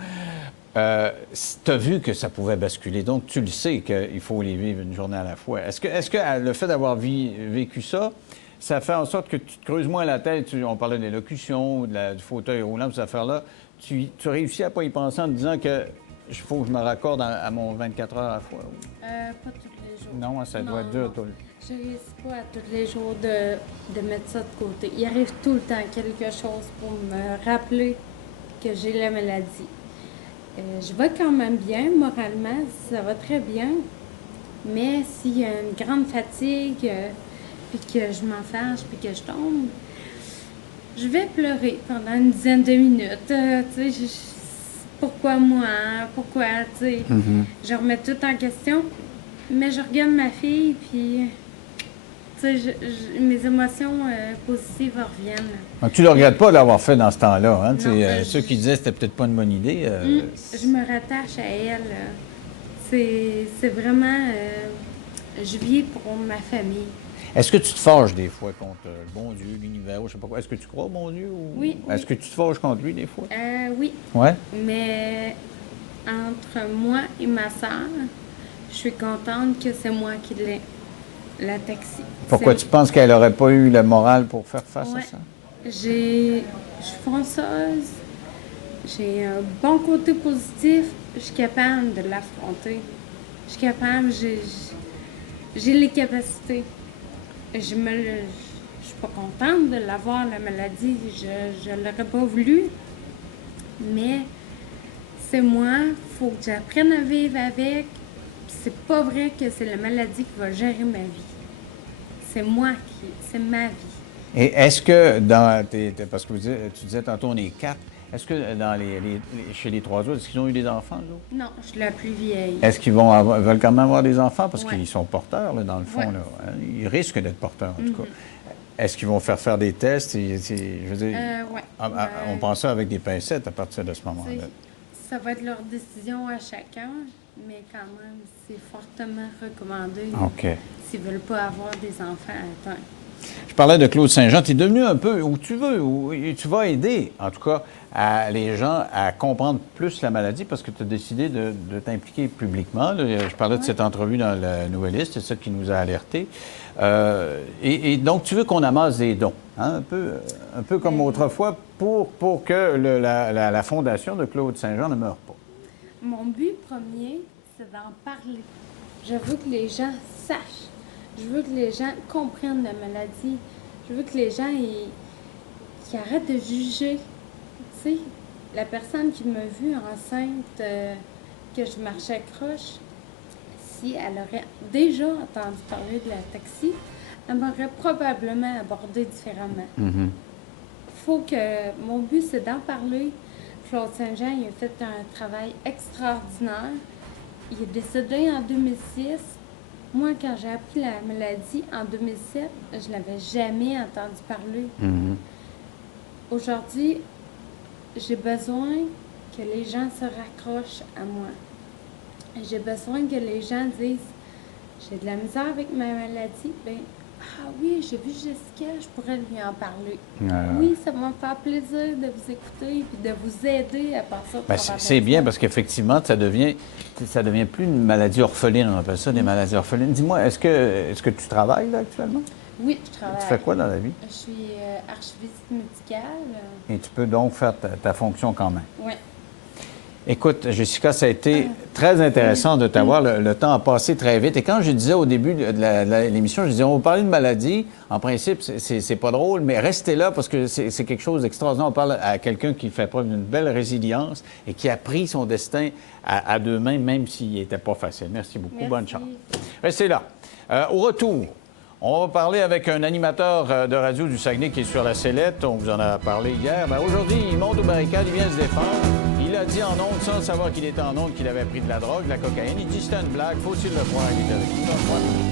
tu as vu que ça pouvait basculer. Donc, tu le sais qu'il faut les vivre une journée à la fois. Est-ce que le fait d'avoir vécu ça, ça fait en sorte que tu te creuses moins la tête? On parlait de l'élocution, du fauteuil roulant, ces affaires-là. Tu réussis à pas y penser en te disant que il faut que je me raccorde à mon 24 heures à la fois? Pas tous les jours. Non, ça doit être dur, toi. Je ne risque pas à tous les jours de mettre ça de côté. Il arrive tout le temps quelque chose pour me rappeler que j'ai la maladie. Je vais quand même bien, moralement, ça va très bien. Mais s'il y a une grande fatigue, puis que je m'en fâche, puis que je tombe, je vais pleurer pendant une dizaine de minutes. Tu sais, pourquoi moi? Pourquoi, tu sais? Je remets tout en question, mais je regarde ma fille, puis, tu sais, mes émotions positives reviennent. Donc, tu ne le regrettes pas d'avoir fait dans ce temps-là, hein? Non, Ceux qui disaient que c'était peut-être pas une bonne idée. Je me rattache à elle. C'est vraiment... je vis pour ma famille. Est-ce que tu te fâches des fois contre le bon Dieu, l'univers, ou je sais pas quoi? Est-ce que tu crois au bon Dieu? Ou... Oui. Est-ce que tu te fâches contre lui des fois? Oui. Ouais. Mais entre moi et ma sœur, je suis contente que c'est moi qui l'ai, la taxi. Pourquoi tu penses qu'elle n'aurait pas eu le moral pour faire face à ça? Je suis fonceuse, j'ai un bon côté positif, je suis capable de l'affronter. Je suis capable, j'ai les capacités. Je suis pas contente de l'avoir, la maladie. Je l'aurais pas voulu. Mais c'est moi, il faut que j'apprenne à vivre avec. C'est pas vrai que c'est la maladie qui va gérer ma vie. C'est c'est ma vie. Et est-ce que dans parce que tu disais tantôt on est 4, est-ce que chez les 3 autres, est-ce qu'ils ont eu des enfants, eux autres? Non, je suis la plus vieille. Est-ce qu'ils veulent quand même avoir des enfants? Parce qu'ils sont porteurs, là, dans le fond. Ouais. Là, hein? Ils risquent d'être porteurs, en tout cas. Est-ce qu'ils vont faire des tests? Je veux dire, Ouais. on pense ça avec des pincettes à partir de ce moment-là. Ça va être leur décision à chacun, mais quand même, c'est fortement recommandé OK. s'ils ne veulent pas avoir des enfants à temps. Je parlais de Claude Saint-Jean. Tu es devenu un peu où tu veux, où tu vas aider, en tout cas, les gens à comprendre plus la maladie parce que tu as décidé de t'impliquer publiquement. Là, je parlais de cette entrevue dans le Nouvelliste, c'est ça qui nous a alertés. Et donc, tu veux qu'on amasse des dons, hein, un peu comme autrefois, pour que la fondation de Claude Saint-Jean ne meure pas. Mon but premier, c'est d'en parler. Je veux que les gens sachent. Je veux que les gens comprennent la maladie. Je veux que les gens ils arrêtent de juger. Tu sais, la personne qui m'a vue enceinte, que je marchais croche, si elle aurait déjà entendu parler de la taxi, elle m'aurait probablement abordé différemment. Faut que mon but, c'est d'en parler. Claude Saint-Jean, il a fait un travail extraordinaire. Il est décédé en 2006. Moi, quand j'ai appris la maladie en 2007, je n'avais jamais entendu parler. Aujourd'hui, j'ai besoin que les gens se raccrochent à moi. J'ai besoin que les gens disent « J'ai de la misère avec ma maladie. » Bien, ah oui, j'ai vu Jessica, je pourrais lui en parler. Oui, ça va me faire plaisir de vous écouter et de vous aider à passer au travers de C'est bien ça. parce qu'effectivement, ça devient plus une maladie orpheline, on appelle ça des maladies orphelines. Dis-moi, est-ce que tu travailles là actuellement? Oui, je travaille. Tu fais quoi dans la vie? Je suis archiviste médicale. Et tu peux donc faire ta fonction quand même. Oui. Écoute, Jessica, ça a été très intéressant de t'avoir. Le temps a passé très vite. Et quand je disais au début de l'émission, je disais, on va parler de maladie. En principe, c'est pas drôle, mais restez là parce que c'est quelque chose d'extraordinaire. On parle à quelqu'un qui fait preuve d'une belle résilience et qui a pris son destin à deux mains, même s'il n'était pas facile. Merci beaucoup. Merci. Bonne chance. Restez là. Au retour, on va parler avec un animateur de radio du Saguenay qui est sur la sellette. On vous en a parlé hier. Bien, aujourd'hui, il monte aux barricades, il vient se défendre. Il a dit en ondes, sans savoir qu'il était en ondes, qu'il avait pris de la drogue, de la cocaïne. Il dit c'est une blague, faut-il le croire? Il est avec nous.